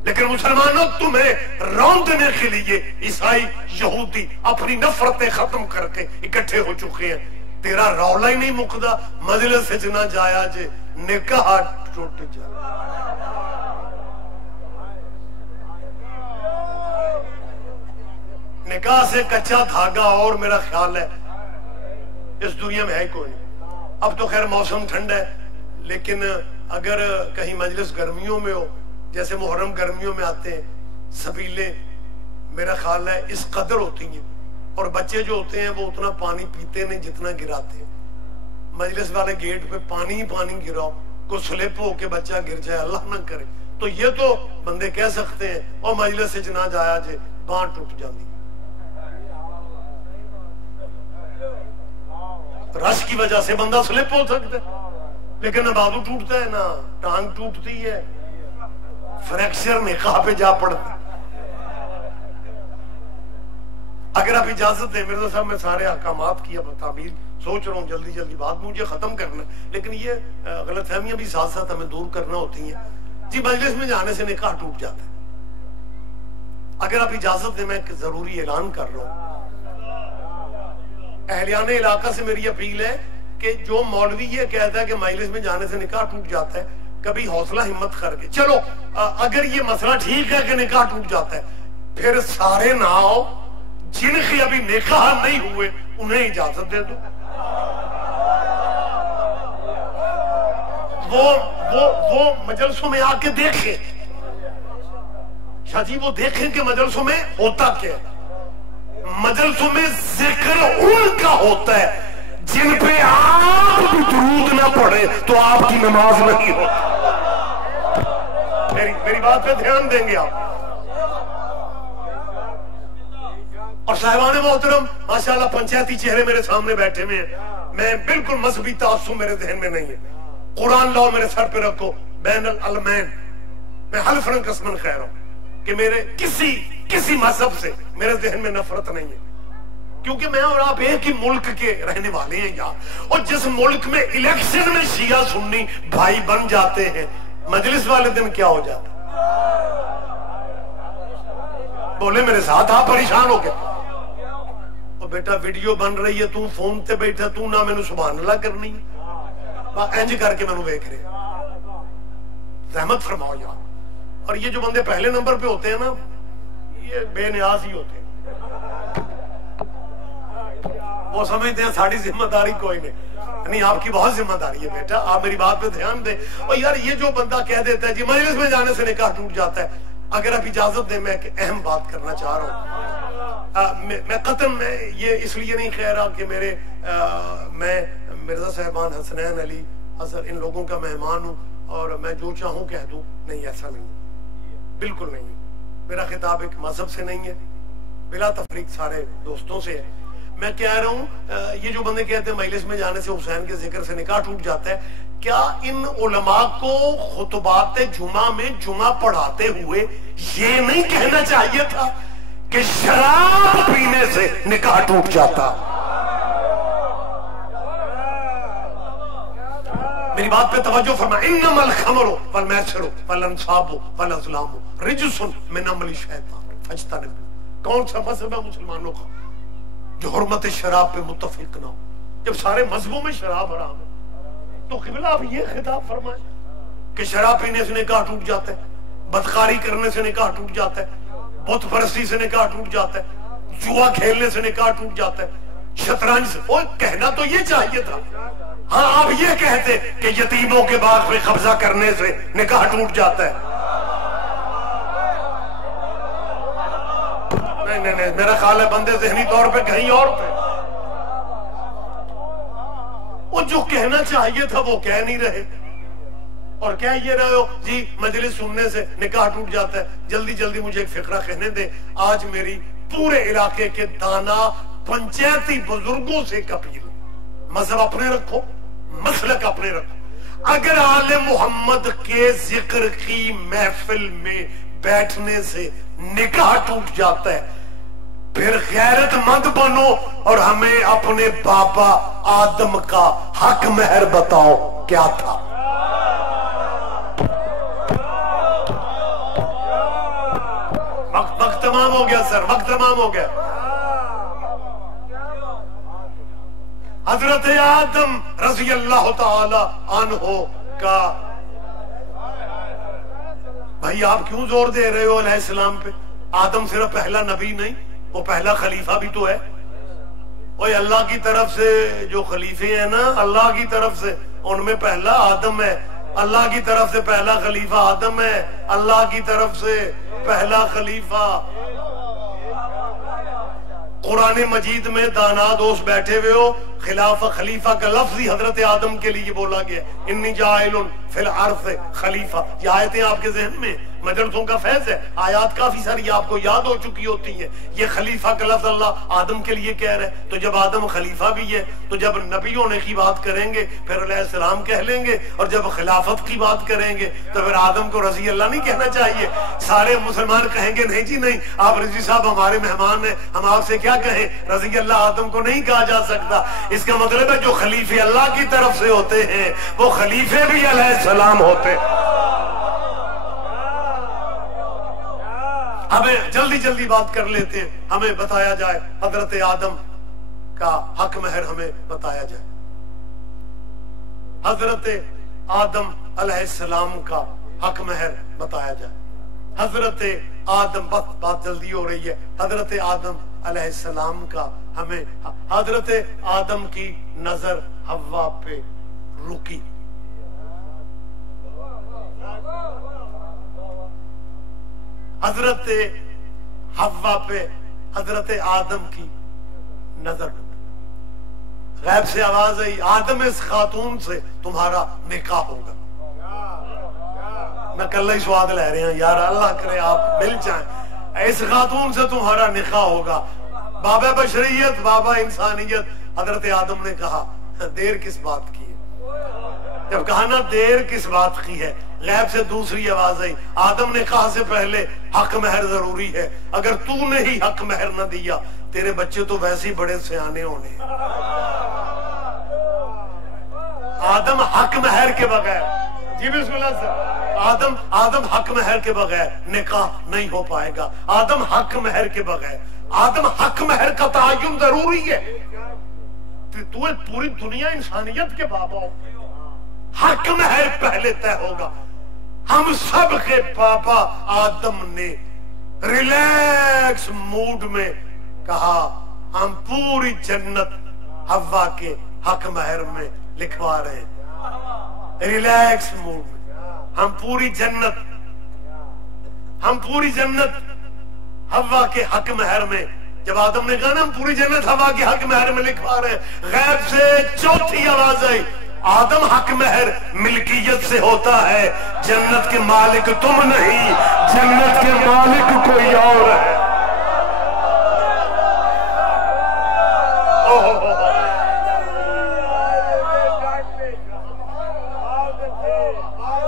لیکن مسلمانوں تمہیں روندنے کے لیے عیسائی یہودی اپنی نفرتیں ختم کر کے اکٹھے ہو چکے ہیں، تیرا رولا ہی نہیں مکدا، مجلس سے نہ جایا جے نکاح ٹوٹ جائے، نکاح سے کچا دھاگا اور میرا خیال ہے اس دنیا میں ہے کوئی نہیں، اب تو خیر موسم ٹھنڈ ہے، لیکن اگر کہیں مجلس گرمیوں میں ہو، جیسے محرم گرمیوں میں آتے ہیں، سبیلیں میرا خیال ہے اس قدر ہوتی ہیں، اور بچے جو ہوتے ہیں وہ اتنا پانی پیتے نہیں جتنا گراتے ہیں. مجلس والے گیٹ پہ پانی ہی پانی گراؤ، کوئی سلپ ہو کے بچہ گر جائے، اللہ نہ کرے. تو یہ تو بندے کہہ سکتے ہیں اور مجلس سے نہ جایا جے بان ٹوٹ جاتی. رش کی وجہ سے بندہ سلپ ہو سکتا ہے، لیکن نہ بازو ٹوٹتا ہے نہ ٹانگ ٹوٹتی ہے، فریکچر نکاح پہ جا پڑتا. اگر آپ اجازت دیں مرزا صاحب، میں سارے احکامات کی اب تعبیر سوچ رہا ہوں، جلدی جلدی بات مجھے ختم کرنا ہے، لیکن یہ غلط فہمیاں بھی ساتھ ساتھ ہمیں دور کرنا ہوتی ہیں. جی مجلس میں جانے سے نکاح ٹوٹ جاتا ہے. اگر آپ اجازت دیں میں ایک ضروری اعلان کر رہا ہوں. اہلیان علاقہ سے میری اپیل ہے کہ جو مولوی یہ کہتا ہے کہ مجلس میں جانے سے نکاح ٹوٹ جاتا ہے، کبھی حوصلہ ہمت کر کے چلو اگر یہ مسئلہ ٹھیک ہے کہ نکاح ٹوٹ جاتا ہے، پھر سارے نہ آؤ، جن کی ابھی نکاح نہیں ہوئے انہیں اجازت دے دو. وہ مجلسوں میں آ کے دیکھیں، شاہ جی وہ دیکھیں کہ مجلسوں میں ہوتا کیا ہے. مجلسوں میں ذکر ان کا ہوتا ہے جن پہ آپ بھی درود نہ پڑھے تو آپ کی نماز نہیں ہوتی. میری بات پہ دھیان دیں گے آپ. اور صاحبان محترم ماشاءاللہ پنچایتی چہرے میرے سامنے بیٹھے ہوئے ہیں، میں بالکل مذہبی تعصب میرے ذہن میں نہیں ہے. قرآن لاؤ میرے سر پہ رکھو، بین العلمین، میں حلفاً قسماً خیر ہوں کہ میرے کسی مذہب سے میرے ذہن میں نفرت نہیں ہے، کیونکہ میں اور آپ ایک ہی ملک کے رہنے والے ہیں یہاں. اور جس ملک میں الیکشن میں شیعہ سنی بھائی بن جاتے ہیں، مجلس والے دن کیا ہو جاتا ہے؟ بولے میرے ساتھ، آپ پریشان ہو گئے. اور بیٹا ویڈیو بن رہی ہے، تو فون تے بیٹھا، تو نہ میں نے سبحان اللہ کرنی ہے، انج کر کے میں نے ویکھ رہے. رحمت فرماؤ یار. اور یہ جو بندے پہلے نمبر پہ ہوتے ہیں نا، یہ بے نیاز ہی ہوتے ہیں. وہ سمجھتے ہیں ساری ذمہ داری کوئی نہیں. آپ کی بہت ذمہ داری ہے بیٹا، آپ میری بات پہ دھیان دیں. اور یار یہ جو بندہ کہہ دیتا ہے جی مجلس میں جانے سے نکاح ٹوٹ جاتا ہے، اگر آپ اجازت دیں میں ایک اہم بات کرنا چاہ رہا ہوں. میں قطن میں یہ اس لیے نہیں کہہ رہا کہ میں مرزا صاحبان حسنین علی اثر ان لوگوں کا مہمان ہوں اور میں جو چاہوں کہہ دوں. نہیں، ایسا نہیں، بالکل نہیں. میرا خطاب ایک مذہب سے نہیں ہے، بلا تفریق سارے دوستوں سے ہے. میں کہہ رہا ہوں یہ جو بندے کہتے ہیں مجلس میں جانے سے حسین کے ذکر سے نکاح ٹوٹ جاتا ہے، کیا ان علماء کو خطبات جمعہ میں جمعہ پڑھاتے ہوئے یہ نہیں کہنا چاہیے تھا کہ شراب پینے سے نکاح ٹوٹ جاتا؟ میری بات پہ توجہ فرما. انما الخمر والمیسر والانصاب والازلام رجس من عمل الشیطان فاجتنبوہ. کون سا مذہب ہے مسلمانوں کا جو حرمت شراب پہ متفق نہ ہو؟ جب سارے مذہبوں میں شراب حرام ہے تو قبلہ آپ یہ خطاب فرمائیں کہ شراب پینے سے نکاح ٹوٹ جاتا ہے، بدکاری کرنے سے نکاح ٹوٹ جاتا ہے، بت پرستی سے نکاح ٹوٹ جاتا ہے، جوا کھیلنے سے نکاح ٹوٹ جاتا ہے، شطرنج سے. وہ کہنا تو یہ چاہیے تھا. ہاں آپ یہ کہتے کہ یتیموں کے باغ پہ قبضہ کرنے سے نکاح ٹوٹ جاتا ہے. نہیں، میرا خیال ہے بندے ذہنی طور پہ کہیں اور پہ. وہ جو کہنا چاہیے تھا وہ کہہ نہیں رہے، اور کہہ یہ رہے ہو جی مجلس سننے سے نکاح ٹوٹ جاتا ہے. جلدی جلدی مجھے ایک فقرہ کہنے دیں. آج میری پورے علاقے کے دانا پنچایتی بزرگوں سے ایک اپیل، مذہب اپنے رکھو، مسلک اپنے رکھو. اگر آل محمد کے ذکر کی محفل میں بیٹھنے سے نکاح ٹوٹ جاتا ہے، پھر غیرت مند بنو اور ہمیں اپنے بابا آدم کا حق مہر بتاؤ کیا تھا. وقت تمام ہو گیا سر، وقت تمام ہو گیا. حضرت آدم رضی اللہ تعالی عنہ کا، بھائی آپ کیوں زور دے رہے ہو علیہ السلام پہ؟ آدم صرف پہلا نبی نہیں، وہ پہلا خلیفہ بھی تو ہے. اوہ اللہ کی طرف سے جو خلیفے ہیں نا، اللہ کی طرف سے، ان میں پہلا آدم ہے. اللہ کی طرف سے پہلا خلیفہ آدم ہے، اللہ کی طرف سے پہلا خلیفہ۔ قرآن مجید میں دانا دوست بیٹھے ہوئے ہو، خلیفہ کا لفظ ہی حضرت آدم کے لیے بولا گیا، انی جاعل فی الارض خلیفہ۔ یہ آیتیں آپ کے ذہن میں مجلسوں کا فیض ہے، آیات کافی ساری آپ کو یاد ہو چکی ہوتی ہیں۔ یہ خلیفہ کا لفظ اللہ آدم کے لیے کہہ رہے ہیں، تو جب آدم خلیفہ بھی ہے تو جب نبی ہونے کی بات کریں گے پھر علیہ السلام کہہ لیں گے، اور جب خلافت کی بات کریں گے تو پھر آدم کو رضی اللہ نہیں کہنا چاہیے۔ سارے مسلمان کہیں گے نہیں جی نہیں، آپ رضی صاحب ہمارے مہمان ہیں، ہم آپ سے کیا کہیں، رضی اللہ آدم کو نہیں کہا جا سکتا۔ اس کا مطلب ہے جو خلیفے اللہ کی طرف سے ہوتے ہیں وہ خلیفے بھی علیہ السلام ہوتے ہیں۔ ہمیں جلدی جلدی بات کر لیتے ہیں، ہمیں بتایا جائے حضرت آدم کا حق مہر ہمیں بتایا جائے، حضرت آدم علیہ السلام کا حق مہر بتایا جائے۔ حضرت آدم، بات جلدی ہو رہی ہے، حضرت آدم علیہ السلام کا ہمیں، حضرت آدم کی نظر حوا پہ رکی، حضرت حوا پہ حضرت آدم کی نظر رکی۔ غیب سے آواز آئی، آدم اس خاتون سے تمہارا نکاح ہوگا۔ میں کل ہی سواد لے رہے ہیں یار، اللہ کرے آپ مل جائیں، اس خاتون سے تمہارا نکاح ہوگا۔ بابا بشریت، بابا انسانیت، حضرت آدم نے کہا دیر کس بات کی ہے؟ جب کہا نا دیر کس بات کی ہے، غیب سے دوسری آواز آئی، آدم نے کہا سے پہلے حق مہر ضروری ہے، اگر تو نے ہی حق مہر نہ دیا تیرے بچے تو ویسے ہی بڑے سیانے ہونے ہیں۔ آدم حق مہر کے بغیر، جی بسم اللہ سر، آدم حق مہر کے بغیر نکاح نہیں ہو پائے گا۔ آدم حق مہر کے بغیر، آدم حق مہر کا تعین ضروری ہے۔ تو پوری دنیا انسانیت کے بابا ہو، حق مہر پہلے طے ہوگا۔ ہم سب کے پاپا آدم نے ریلیکس موڈ میں کہا ہم پوری جنت حوا کے حق مہر میں لکھوا رہے ہیں، ریلیکس موڈ میں ہم پوری جنت حوا کے حق مہر میں، جب آدم نے کہا نا ہم پوری جنت حوا کے حق مہر میں لکھوا رہے ہیں، غیب سے چوتھی آواز آئی، آدم حق مہر ملکیت سے ہوتا ہے، جنت کے مالک تم نہیں، جنت کے مالک کوئی اور ہے۔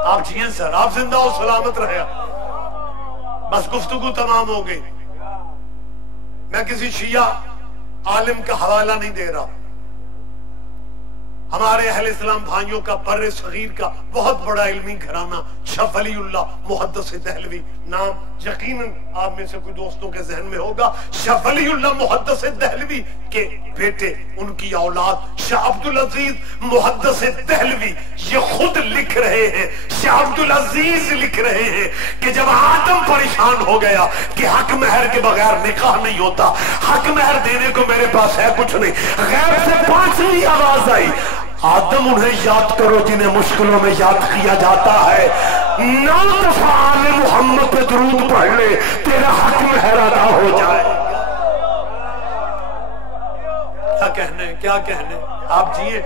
آپ جیئے سر، آپ زندہ و سلامت رہے۔ بس گفتگو تمام ہو گئی، میں کسی شیعہ عالم کا حوالہ نہیں دے رہا، ہمارے اہل اسلام بھائیوں کا بر صغیر کا بہت بڑا علمی گھرانہ شاہ ولی اللہ محدث دہلوی، نام یقیناً آپ میں سے کوئی دوستوں کے ذہن میں ہوگا، شاہ ولی اللہ محدث دہلوی کے بیٹے، ان کی اولاد شاہ عبدالعزیز محدث دہلوی، یہ خود لکھ رہے ہیں، شاہ عبدالعزیز لکھ رہے ہیں کہ جب آدم پریشان ہو گیا کہ حق مہر کے بغیر نکاح نہیں ہوتا، حق مہر دینے کو میرے پاس ہے کچھ نہیں، غیب سے پانچویں آواز آئی، آدم انہیں یاد کرو جنہیں مشکلوں میں یاد کیا جاتا ہے، 9 دفعہ آل محمد پہ درود پڑھ لے تیرا حق مہر ادا ہو جائے۔ کیا کہنے آپ جیے،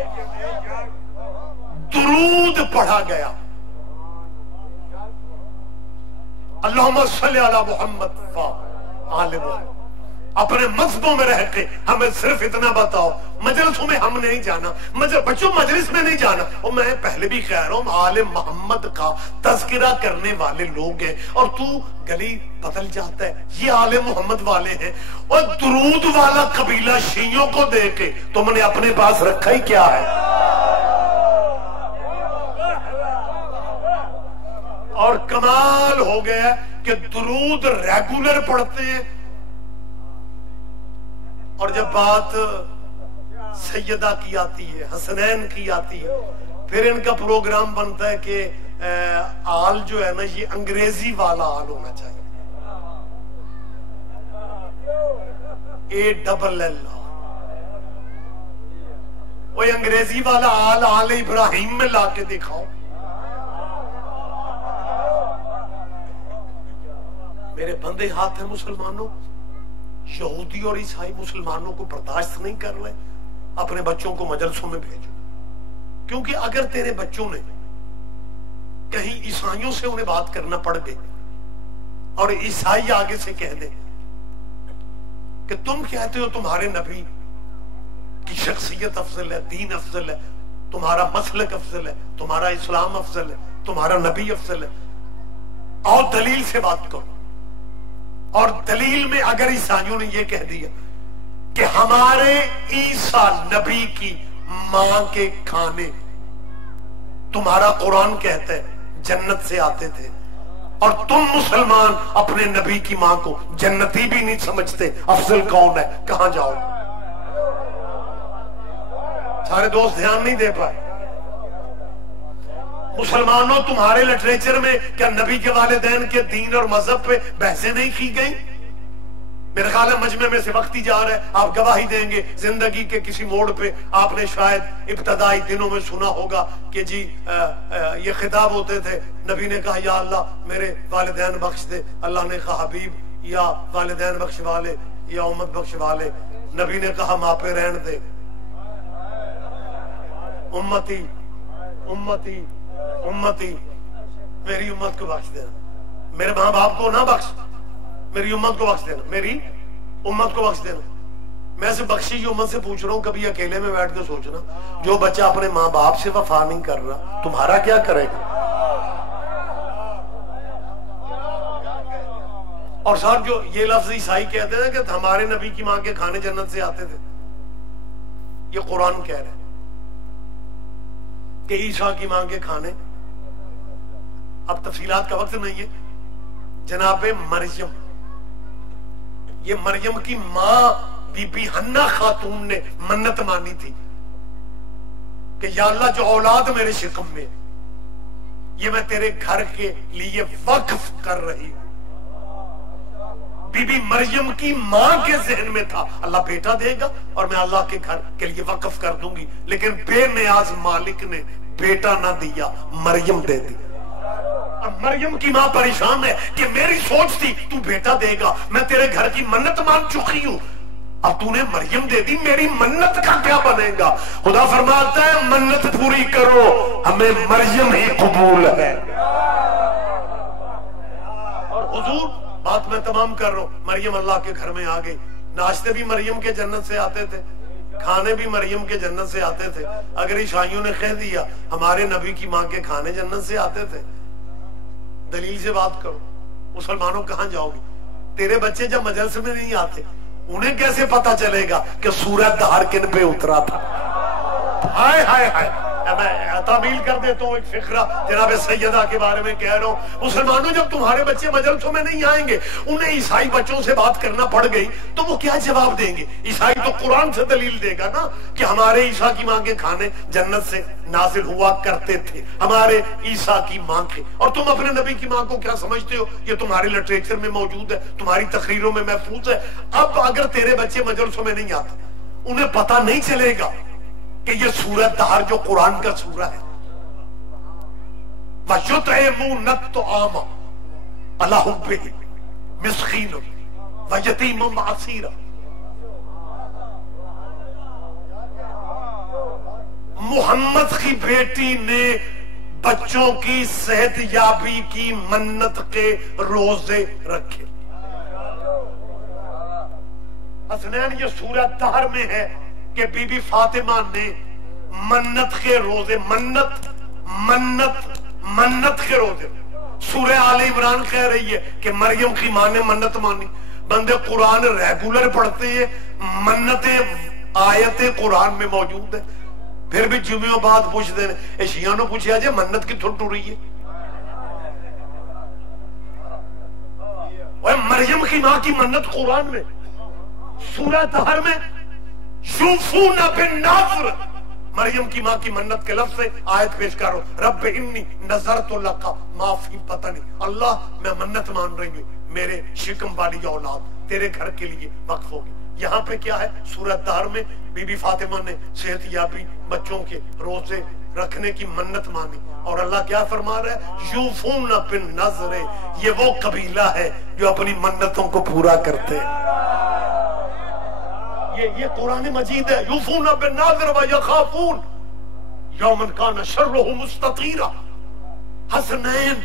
درود پڑھا گیا، اللہم صلی علی محمد و آل محمد۔ اپنے مذہبوں میں رہ کے ہمیں صرف اتنا بتاؤ، مجلسوں میں ہم نہیں جانا، بچوں مجلس میں نہیں جانا، اور میں پہلے بھی کہہ رہا ہوں آل محمد کا تذکرہ کرنے والے لوگ ہیں، اور تو گلی بدل جاتا ہے، یہ آل محمد والے ہیں، اور درود والا قبیلہ شیعوں کو دے کے تم نے اپنے پاس رکھا ہی کیا ہے؟ اور کمال ہو گیا کہ درود ریگولر پڑھتے ہیں، اور جب بات سیدہ کی آتی ہے، حسنین کی آتی ہے، پھر ان کا پروگرام بنتا ہے کہ آل جو ہے نا یہ انگریزی والا آل ہونا چاہیے، ALL، وہ انگریزی والا آل آل ابراہیم میں لا کے دکھاؤ، میرے بندے ہاتھ ہیں مسلمانوں، یہودی اور عیسائی مسلمانوں کو برداشت نہیں کر رہے، اپنے بچوں کو مجلسوں میں بھیجو، کیونکہ اگر تیرے بچوں نے کہیں عیسائیوں سے انہیں بات کرنا پڑ گئی اور عیسائی آگے سے کہہ دے کہ تم کہتے ہو تمہارے نبی کی شخصیت افضل ہے، دین افضل ہے، تمہارا مسلک افضل ہے، تمہارا اسلام افضل ہے، تمہارا نبی افضل ہے، اور دلیل سے بات کرو، اور دلیل میں اگر عیسائیوں نے یہ کہہ دیا کہ ہمارے عیسیٰ نبی کی ماں کے کھانے تمہارا قرآن کہتا ہے جنت سے آتے تھے، اور تم مسلمان اپنے نبی کی ماں کو جنتی بھی نہیں سمجھتے، افضل کون ہے، کہاں جاؤ؟ سارے دوست دھیان نہیں دے پائے۔ مسلمانوں تمہارے لٹریچر میں کیا نبی کے والدین کے دین اور مذہب پہ بحثیں نہیں کی گئی؟ میرے خیال ہے مجمع میں سے وقت ہی جا رہا ہے، آپ گواہی دیں گے زندگی کے کسی موڑ پہ آپ نے شاید ابتدائی دنوں میں سنا ہوگا کہ جی یہ خطاب ہوتے تھے، نبی نے کہا یا اللہ میرے والدین بخش دے، اللہ نے کہا حبیب یا والدین بخش والے یا امت بخش والے، نبی نے کہا ماں پہ رہن دے، امتی امتی امتی، میری امت کو بخش دینا، میرے ماں باپ کو نہ بخش، میری امت کو بخش دینا، میری امت کو بخش دینا۔ میں سے بخشی امت سے پوچھ رہا ہوں، کبھی اکیلے میں بیٹھ کے سوچنا، جو بچہ اپنے ماں باپ سے وفا نہیں کر رہا تمہارا کیا کرے گا؟ اور صاحب جو یہ لفظ عیسائی کہتے ہیں کہ ہمارے نبی کی ماں کے کھانے جنت سے آتے تھے، یہ قرآن کہہ رہے ہیں کہ عیسیٰ کی ماں کے کھانے، اب تفصیلات کا وقت نہیں ہے، جناب مریم، یہ مریم کی ماں بی بی حنا خاتون نے منت مانی تھی کہ یا اللہ جو اولاد میرے شکم میں یہ میں تیرے گھر کے لیے وقف کر رہی ہوں۔ بی بی مریم کی ماں کے ذہن میں تھا اللہ بیٹا دے گا اور میں اللہ کے گھر کے لیے وقف کر دوں گی، لیکن بے نیاز مالک نے بیٹا نہ دیا، مریم دے دی۔ اب مریم کی ماں پریشان ہے کہ میری سوچ تھی تو بیٹا دے گا، میں تیرے گھر کی منت مان چکی ہوں، اب تو نے مریم دے دی، میری منت کا کیا بنے گا؟ خدا فرماتا ہے منت پوری کرو، ہمیں مریم ہی قبول ہے۔ اور حضور بات میں تمام کر رہا ہوں، مریم اللہ کے گھر میں آ گئی، ناشتے بھی مریم کے جنت سے آتے تھے، کھانے بھی مریم کے جنت سے آتے تھے۔ اگر عیسائیوں نے کہہ دیا ہمارے نبی کی ماں کے کھانے جنت سے آتے تھے، دلیل سے بات کرو، مسلمانوں کہاں جاؤ گی؟ تیرے بچے جب مجلس میں نہیں آتے انہیں کیسے پتا چلے گا کہ سورۃ دہر کن پہ اترا تھا؟ ہائے ہائے ہائے، میں تعمیل کر دیتا ہوں ایک فقرہ جناب سیدہ کے بارے میں کہہ رہا ہوں، مسلمانوں جب تمہارے بچے مجلسوں میں نہیں آئیں گے، انہیں عیسائی بچوں سے بات کرنا پڑ گئی تو وہ کیا جواب دیں گے؟ عیسائی تو قرآن سے دلیل دے گا نا کہ ہمارے عیسیٰ کی ماں کے کھانے جنت سے نازل ہوا کرتے تھے، ہمارے عیسیٰ کی ماں کے، اور تم اپنے نبی کی ماں کو کیا سمجھتے ہو؟ یہ تمہارے لٹریچر میں موجود ہے، تمہاری تقریروں میں محفوظ ہے۔ اب اگر تیرے بچے مجلسوں میں نہیں آتے انہیں پتہ نہیں چلے گا کہ یہ سورۃ دہر جو قرآن کا سورہ ہے، وَيُطْعِمُونَ الطَّعَامَ عَلَىٰ حُبِّهِ مِسْكِينًا وَيَتِيمًا وَأَسِيرًا، محمد کی بیٹی نے بچوں کی صحت یابی کی منت کے روزے رکھے۔ حسنین یہ سورۃ دہر میں ہے کہ بی بی فاطمہ نے منت کے روزے، منت کے روزے، سورہ آل عمران کہہ رہی ہے کہ مریم کی ماں نے منت مانی۔ بندے قرآن ریگولر پڑھتے ہیں، منتیں آیتیں قرآن میں موجود ہیں، پھر بھی جمعوں بعد پوچھتے ہیں اے شیعہ نو پوچھا جائے منت کتھوں ٹری ہے؟ مریم کی ماں کی منت قرآن میں، سورہ دہر میں یوفون بالنذر، مریم کی ماں کی منت کے لفظ سے آیت پیش کرو، رب انی نذرت لک ما فی بطنی، اللہ میں منت مان رہی ہوں میرے شکم والی اولاد تیرے گھر کے لیے وقف ہوگی۔ یہاں پہ کیا ہے؟ سورۃ دہر میں بی بی فاطمہ نے صحت یابی بچوں کے روزے رکھنے کی منت مانی. اور اللہ کیا فرما رہا ہے؟ یوفون بالنذر، یہ وہ قبیلہ ہے جو اپنی منتوں کو پورا کرتے ہیں. یہ قرآن مجید ہے. یوفون بالنذر ویخافون یوما کان شرہ مستطیرا. حسنین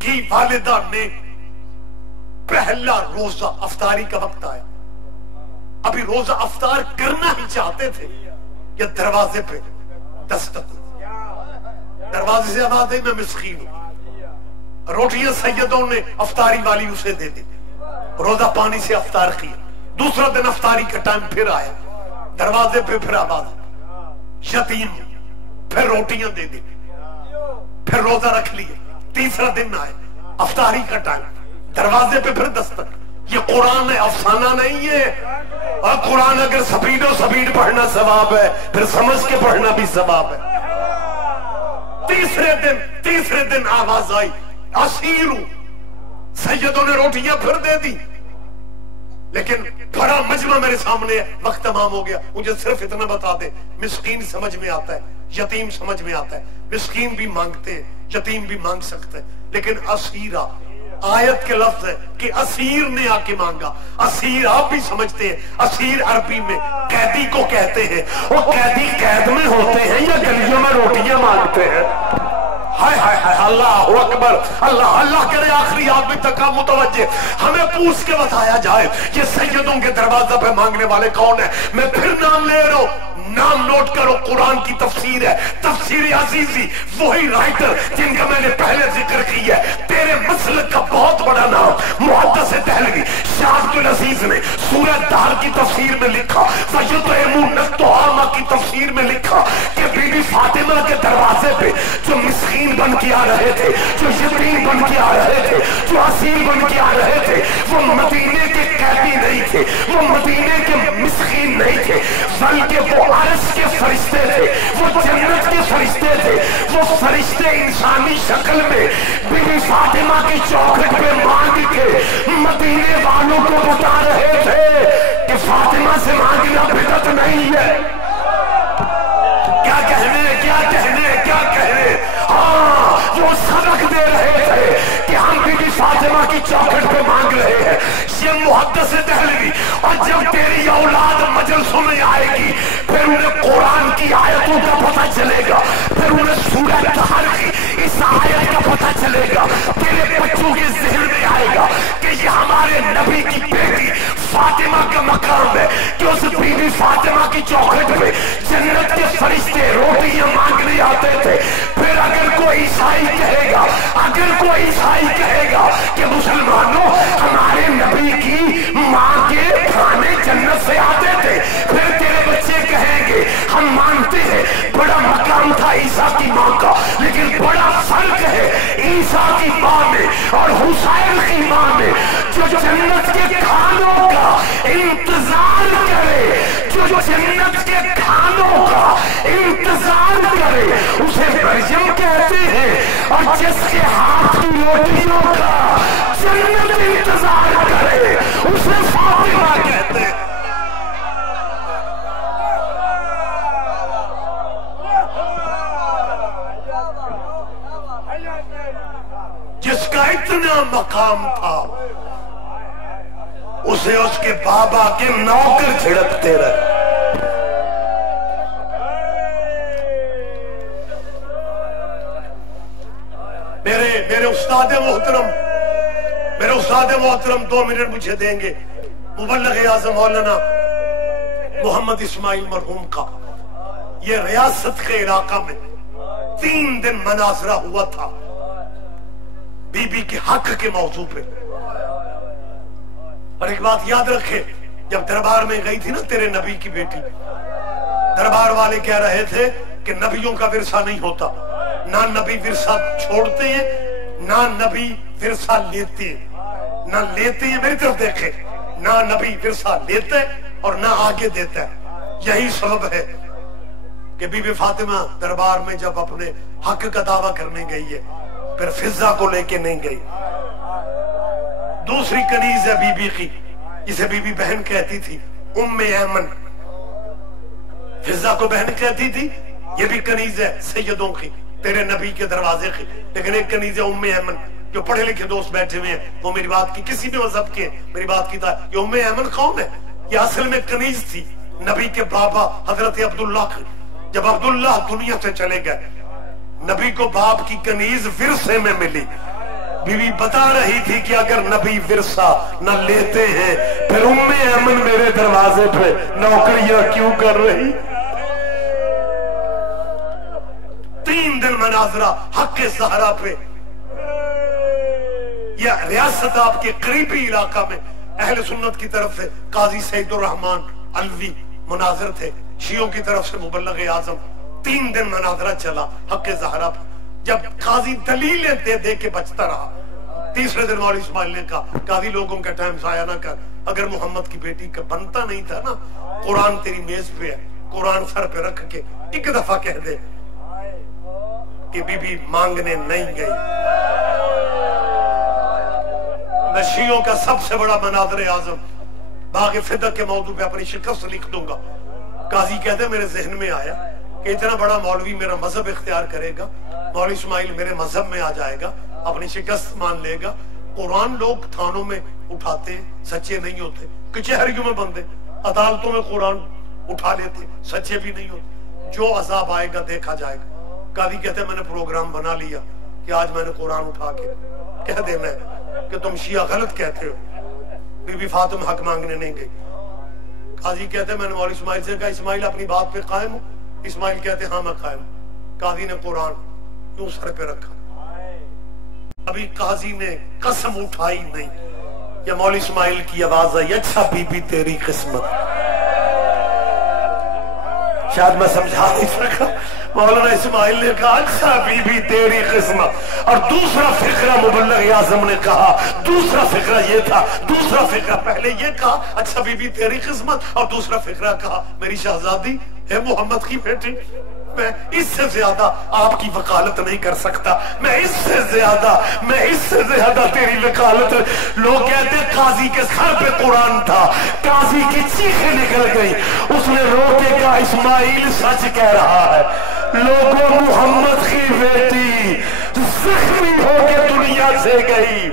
کی والدہ نے پہلا روزہ افطاری کا وقت آیا، ابھی روزہ افطار کرنا ہی چاہتے تھے کہ دروازے پہ دستک، دروازے سے آواز آئی میں مسکین ہوں. روٹیاں سیدوں نے افطاری والی اسے دے دی، روزہ پانی سے افطار کیا. دوسرا دن افطاری کا ٹائم پھر آیا، دروازے پہ پھر آواز، یتیم، پھر روٹیاں دے دی، پھر روزہ رکھ لیے. تیسرا دن آئے، افطاری کا ٹائم، دروازے پہ پھر دستک. یہ قرآن ہے، افسانہ نہیں ہے. اور قرآن اگر سپیڈ پڑھنا ثواب ہے، پھر سمجھ کے پڑھنا بھی ثواب ہے. تیسرے دن آواز آئی اسیرو. سیدوں نے روٹیاں پھر دے دی، لیکن بڑا مجمع میرے سامنے ہے، وقت تمام ہو گیا. مجھے صرف اتنا بتا دے، مسکین سمجھ میں آتا ہے، یتیم سمجھ میں آتا ہے. مسکین بھی مانگتے ہیں، یتیم بھی مانگ سکتے ہیں، لیکن اسیرہ آیت کے لفظ ہے کہ اسیر نے آ کے مانگا. اسیر آپ بھی سمجھتے ہیں، اسیر عربی میں قیدی کو کہتے ہیں. وہ قیدی قید میں ہوتے ہیں یا گلیوں میں روٹیاں مانگتے ہیں؟ ہائے ہائے ہائے، اللہ اکبر. اللہ کرے آخری آدمی تک آپ متوجہ. ہمیں پوچھ کے بتایا جائے یہ سیدوں کے دروازہ پہ مانگنے والے کون ہیں. میں پھر نام لے رہا ہوں، نام نوٹ کرو. قرآن کی تفسیر ہے، تفسیر عزیزی، وہی رائٹر جن کا میں نے پہلے ذکر کیا ہے. تیرے مسلک کا بہت بڑا نام محدث دہلوی شاہ عبد العزیز نے سورہ دار کی تفسیر میں لکھا، فَيُطْعِمُونَ الطَّعَامَ کی تفسیر میں لکھا کہ بی بی فاطمہ کے دروازے پہ جو مسکین بن کے آ رہے تھے، جو یتیم بن کے آ رہے تھے، جو اسیر بن کے آ رہے تھے، وہ مدینے کے قیدی نہیں تھے، وہ مدینے کے مسکین نہیں تھے، بلکہ وہ عرش کے فرشتے تھے، وہ جنت کے فرشتے تھے. وہ فرشتے انسانی شکل میں بی بی فاطمہ کی چوکھٹ پہ مانگ کے مدینے والوں کو بتا رہے تھے کہ فاطمہ سے مانگنا بدعت نہیں ہے. کیا کہنے ہاں، وہ سبق دے رہے تھے کہ ہم بی بی فاطمہ کی چوکھٹ پہ مانگ رہے ہیں. یہ محدث دہلوی. اور جب تیری اولاد مجلسوں میں آئے گی، پھر انہیں قرآن کی آیتوں کا پتہ چلے گا، پھر انہیں سورہ طہر کی اس آیت کا پتہ چلے گا. تیرے بچوں کے ذہن میں آئے گا کہ یہ ہمارے نبی کی بیٹی فاطمہ کا مقام ہے کہ اس بی بی فاطمہ کی چوکھٹ پہ جنت کے فرشتے روٹیاں مانگنے آتے تھے. پھر اگر کوئی عیسائی کہے گا کہ مسلمانوں ہمارے نبی کی ماں کے کھانے جنت سے آتے تھے، پھر تیرے بچے کہیں گے ہم مانتے ہیں بڑا مقام تھا عیسیٰ کی ماں کا، لیکن بڑا فرق ہے عیسیٰ کی ماں میں اور حسین کی ماں میں، جو جنت کے کھانوں کا انتظار کرے، جو جنت کے کھانوں کا انتظار کرے اسے مریم کہتے ہیں، اور جس کے ہاتھ کی روٹیوں کا جنت انتظار کرے اسے فاطمہ کہتے ہیں. جس کا اتنا مقام تھا اسے اس کے بابا کے نوکر چھڑکتے رہے. میرے استاد محترم 2 منٹ مجھے دیں گے. مبلغ اعظم مولانا محمد اسماعیل مرحوم کا یہ ریاست کے علاقہ میں 3 دن مناظرہ ہوا تھا بی بی کے حق کے موضوع پہ. اور ایک بات یاد رکھے، جب دربار میں گئی تھی نا تیرے نبی کی بیٹی، دربار والے کہہ رہے تھے کہ نبیوں کا ورثہ نہیں ہوتا، نہ نبی ورثہ چھوڑتے ہیں نہ نبی ورثہ لیتے ہیں. نہ لیتے ہیں، میری طرف دیکھیں، نہ نبی ورثہ لیتے اور نہ آگے دیتا ہے. یہی سبب ہے کہ بی بی فاطمہ دربار میں جب اپنے حق کا دعویٰ کرنے گئی ہے پھر فضہ کو لے کے نہیں گئی. دوسری کنیز ہے بی بی کی، جسے بی بی بہن کہتی تھی، ام ایمن. فضہ کو بہن کہتی تھی، یہ بھی کنیز ہے سیدوں کی، تیرے نبی کے دروازے کی، لیکن ایک کنیز ہے ام ایمن. جو پڑھے لکھے دوست بیٹھے ہوئے ہیں وہ میری بات کی کسی بھی مذہب کے میری بات کی تھا. یہ ام ایمن کون ہے؟ یہ اصل میں کنیز تھی نبی کے بابا حضرت عبداللہ کی. جب عبداللہ دنیا سے چلے گئے نبی کو باپ کی کنیز ورثے میں ملی. بی بی بتا رہی تھی کہ اگر نبی ورثہ نہ لیتے ہیں پھر ام ایمن میرے دروازے پہ نوکریاں کیوں کر رہی؟ 3 دن مناظرہ حق زہرا پہ. یہ ریاست آپ کے قریبی علاقہ میں اہل سنت کی طرف سے قاضی سید الرحمن علوی مناظر تھے، شیعوں کی طرف سے مبلغ اعظم. 3 دن مناظرہ چلا حق زہرا پہ. جب قاضی دلیلیں دے دے کے بچتا رہا، تیسرے دن مولوی اسماعیل نے کہا قاضی لوگوں کا ٹائم ضائع نہ کر، اگر محمد کی بیٹی کا بنتا نہیں تھا نا، قرآن تیری میز پہ ہے، قرآن سر پہ رکھ کے ایک دفعہ کہہ دے کہ بی بی مانگنے نہیں گئی. میں شیعوں کا سب سے بڑا مناظر اعظم باغ فدق کے موضوع پہ اپنی شکست لکھ دوں گا. قاضی کہتے میرے ذہن میں آیا کہ اتنا بڑا مولوی میرا مذہب اختیار کرے گا، مولوی اسماعیل میرے مذہب میں آ جائے گا، اپنی شکست مان لے گا. قرآن لوگ تھانوں میں اٹھاتے سچے نہیں ہوتے، کچہریوں میں بندے عدالتوں میں قرآن اٹھا لیتے سچے بھی نہیں ہوتے. جو عذاب آئے گا دیکھا جائے گا. قاضی کہتے میں نے پروگرام بنا لیا کہ آج میں نے قرآن اٹھا کے کہہ دینا ہے کہ تم شیعہ غلط کہتے ہو، بی بی فاطمہ حق مانگنے نہیں گئی. قاضی کہتے میں نے مولوی اسماعیل سے کہا اسماعیل اپنی بات پہ قائم ہو؟ اسماعیل کہتے ہاں میں قائم ہوں. قاضی نے قرآن یوں سر پہ رکھا، ابھی قاضی نے قسم اٹھائی نہیں. یا مولوی اسماعیل کی آواز آئی اچھا بی بی تیری قسمت. شاید میں سمجھا نہیں سکا. مولانا اسماعیل نے کہا اچھا بی بی تیری قسمت. اور دوسرا فقرہ مبلغ اعظم نے کہا، دوسرا فقرہ یہ تھا، دوسرا فقرہ پہلے یہ کہا اچھا بی بی تیری قسمت، اور دوسرا فقرہ کہا میری شہزادی ہے محمد کی بیٹی. میں اس سے زیادہ آپ کی وکالت نہیں کر سکتا، میں اس سے زیادہ تیری وکالت. لوگ کہتے قاضی کے سر پہ قرآن تھا، قاضی کی چیخیں نکل گئی. اس نے رو کے کہا اسماعیل سچ کہہ رہا ہے. لوگوں محمد کی بیٹی زخمی ہو کے دنیا سے گئی.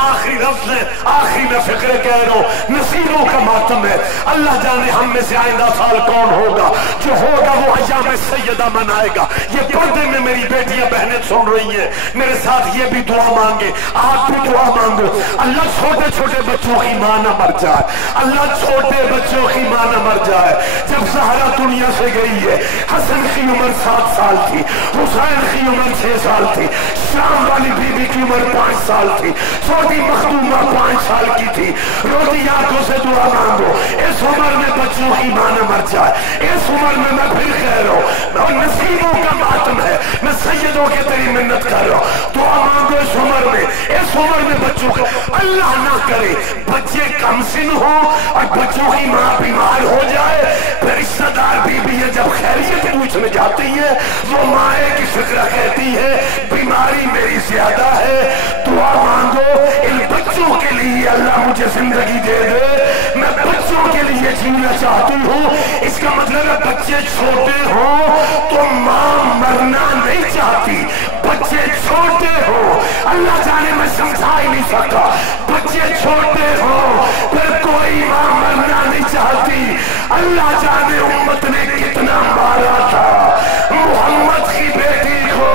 آخری لفظ ہے، آخری میں فکر کہہ رہا ہوں، نصیبوں کا ماتم ہے. اللہ جانے ہم میں سے آئندہ سال کون ہوگا، جو ہوگا وہ ایام سیدہ منائے گا. یہ پردے میں میری بیٹیاں بہنیں سن رہی ہیں، میرے ساتھ یہ بھی دعا مانگے. آپ بھی دعا مانگو اللہ چھوٹے چھوٹے بچوں کی ماں نہ مر جائے، اللہ چھوٹے بچوں کی ماں نہ مر جائے. جب زہرا دنیا سے گئی ہے حسن کی عمر 7 سال تھی، حسین کی عمر 6 سال تھی، شام والی بی بی کی عمر 5 سال تھی، چھوٹی مخدومہ 5 سال کی تھی. روتی آنکھوں سے دعا مانگو اس عمر میں بچوں کی ماں نہ مر جائے. اس عمر میں میں پھر کہہ رہا ہوں اور نصیبوں کا ماتم ہے، میں سیدوں کے تیری منت کر رہا ہوں. دعا مانگو اس عمر میں بچوں کو اللہ نہ کرے بچے کم سن ہو اور بچوں کی ماں بیمار ہو جائے. پھر رشتہ دار بیوی ہے جب خیریت پوچھنے جاتی ہے وہ مائیں کی فکر کہتی ہے بیماری میری زیادہ ہے. دعا مانگو ان بچوں کے لیے اللہ مجھے زندگی دے دے، میں بچوں کے لیے جینا چاہتی ہوں. اس کا مطلب ہے بچے چھوٹے ہوں تو ماں مرنا نہیں چاہتی. بچے چھوٹے ہو اللہ جانے میں سمجھا ہی نہیں سکتا. بچے چھوٹے ہو پھر کوئی ماں مرنا نہیں چاہتی. اللہ جانے امت نے کتنا مارا تھا محمد کی بیٹی کو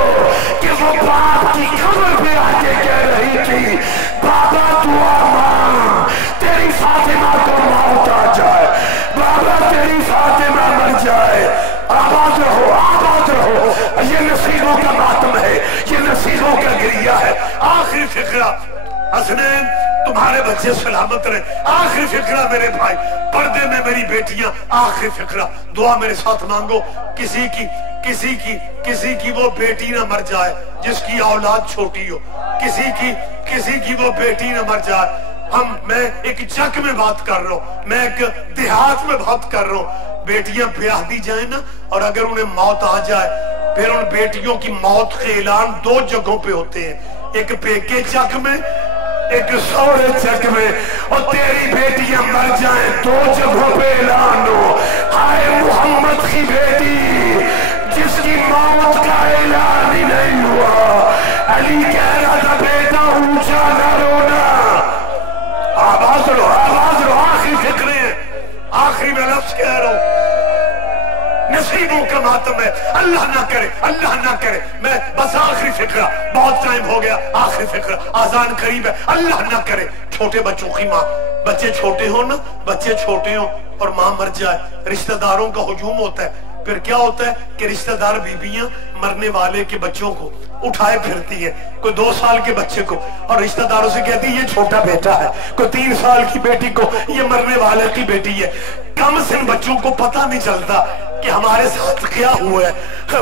کہ وہ باپ کی قبر پہ آ کے کہہ رہی تھی بابا دعا مانگ تیری فاطمہ کو موت آ جائے، بابا تیری فاطمہ مر جائے. آباد رہو آباد رہو. یہ نصیبوں کا ماتم ہے، یہ نصیبوں کا گریہ ہے. آخری فقرہ حسنین تمہارے بچے سلامت رہے. آخری فقرہ میرے بھائی پردے میں میری بیٹیاں. آخری فقرہ دعا میرے ساتھ مانگو کسی کی وہ بیٹی نہ مر جائے جس کی اولاد چھوٹی ہو. کسی کی وہ بیٹی نہ مر جائے. میں ایک جگ میں بات کر رہا ہوں، میں ایک دیہات میں بات کر رہا ہوں. بیٹیاں بیاہ دی جائیں نا اور اگر انہیں موت آ جائے پھر ان بیٹیوں کی موت کے اعلان 2 جگہوں پہ ہوتے ہیں، ایک پیکے چک میں ایک سورے چک میں. اور تیری بیٹیاں مر جائیں 2 جگہوں پہ اعلان ہو. ہائے محمد کی بیٹی جس کی موت کا اعلان ہی نہیں ہوا. علی کہہ رہا تھا بیٹا اونچا نہ رونا. آواز لو آواز لو. آخری فکریں آخری میں لفظ کہہ رہا ہوں. نصیبوں کا ماتم ہے. اللہ نہ کرے اللہ نہ کرے. میں بس آخری فکرہ بہت ٹائم ہو گیا. آخری فکرہ آذان قریب ہے. اللہ نہ کرے چھوٹے بچوں کی ماں بچے چھوٹے ہوں نا بچے چھوٹے ہوں اور ماں مر جائے. رشتہ داروں کا ہجوم ہوتا ہے. پھر کیا ہوتا ہے کہ رشتہ دار بیویاں مرنے والے کے بچوں کو اٹھائے پھرتی ہے. کوئی 2 سال کے بچے کو اور رشتہ داروں سے کہتی ہے یہ چھوٹا بیٹا ہے. کوئی 3 سال کی بیٹی کو یہ مرنے والے کی بیٹی ہے. کم سن بچوں کو پتہ نہیں چلتا کہ ہمارے ساتھ کیا ہوا ہے.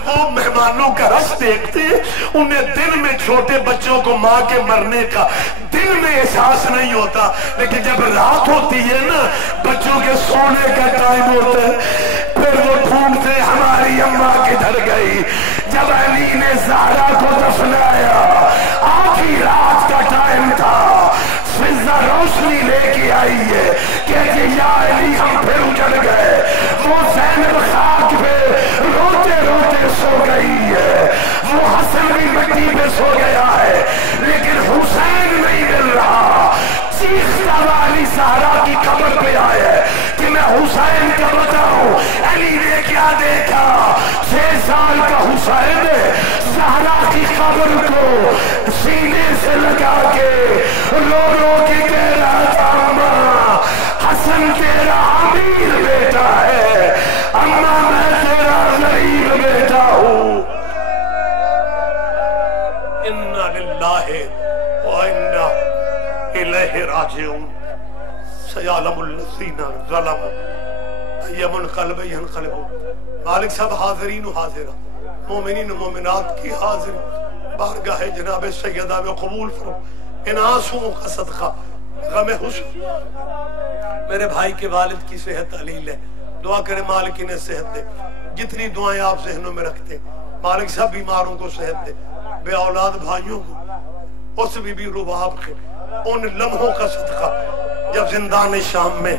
وہ مہمانوں کا رش دیکھتے ہیں. انہیں دل میں چھوٹے بچوں کو ماں کے مرنے کا دل میں احساس نہیں ہوتا. لیکن جب رات ہوتی ہے نا بچوں کے سونے کا ٹائم ہوتا ہے پھر وہ ڈھونڈتے ہماری اماں کدھر گئی. جب علی نے زہرا کو دفنایا آخری رات کا ٹائم تھا. فضا روشنی لے کے آئی ہے کہ یا علی ہم پھر اجڑ گئے. وہ زینب خاک پہ روتے روتے سو گئی ہے. وہ حسن بھی مٹی پہ سو گیا ہے لیکن حسین نہیں مل رہا. چیختا والی زہرا کی قبر پہ آئے کہ میں حسین کا بتاؤں. علی نے کیا دیکھا 6 سال کا حسین زہرا کی قبر کو سینے سے لگا کے رو رو کے کہہ رہا تھا اماں حسن تیرا امیر بیٹا ہے. اماں میں تیرا غریب بیٹا ہوں. انا للہ وانا الیہ راجعون. سیعلم الذین ظلموا ای منقلب ینقلبون. مالک صاحب حاضرین و حاضرہ مومنین و مومنات کی حاضر بارگاہ جناب سیدہ میں قبول فرما ان آنسوؤں کا صدقہ غم حسن. میرے بھائی کے والد کی صحت علیل ہے. دعا کرے مالک انہیں صحت دے. جتنی دعائیں آپ ذہنوں میں رکھتے مالک صاحب بیماروں کو صحت دے. بے اولاد بھائیوں کو اس بی بی رباب کے ان لمحوں کا صدقہ جب زندان شام میں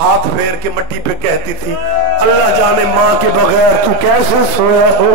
ہاتھ پھیر کے مٹی پہ کہتی تھی اللہ جانے ماں کے بغیر تو کیسے سویا ہو.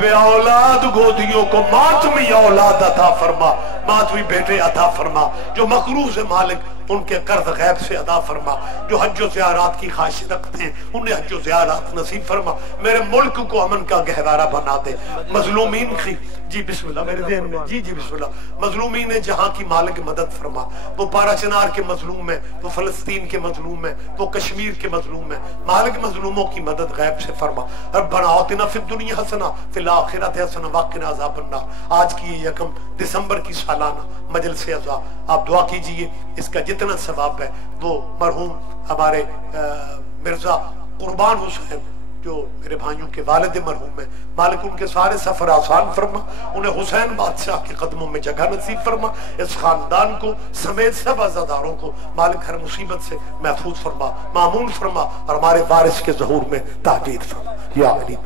بے اولاد گودیوں کو ماتمی اولاد عطا فرما. ماتمی بیٹے عطا فرما. جو مقروض ہے مالک ان کے قرض غیب سے ادا فرما. جو حج و زیارات کی خواہش رکھتے ہیں انہیں حج و زیارات نصیب فرما. میرے ملک کو امن کا گہوارہ بنا دے. مظلومین کی جی بسم اللہ میرے ذہن میں جی بسم اللہ. مظلومین جہاں کی مالک مدد فرما. وہ پارا چنار کے مظلوم ہیں وہ فلسطین کے مظلوم ہیں وہ کشمیر کے مظلوم ہیں. مالک مظلوموں کی مدد غیب سے فرما. ربنا آتنا فی الدنیا حسنہ فی الآخرۃ حسنہ وقنا عذاب النار. آج کی یہ 1 دسمبر کی سالانہ مجلس عزا آپ دعا کیجئے. اس کا جتنا ثواب ہے وہ مرحوم ہمارے مرزا قربان حسین جو میرے بھائیوں کے والد مرحوم ہیں مالک ان کے سارے سفر آسان فرما. انہیں حسین بادشاہ کے قدموں میں جگہ نصیب فرما. اس خاندان کو سمیت سب عزاداروں کو مالک ہر مصیبت سے محفوظ فرما مامون فرما اور ہمارے وارث کے ظہور میں تاکید فرما یا علی.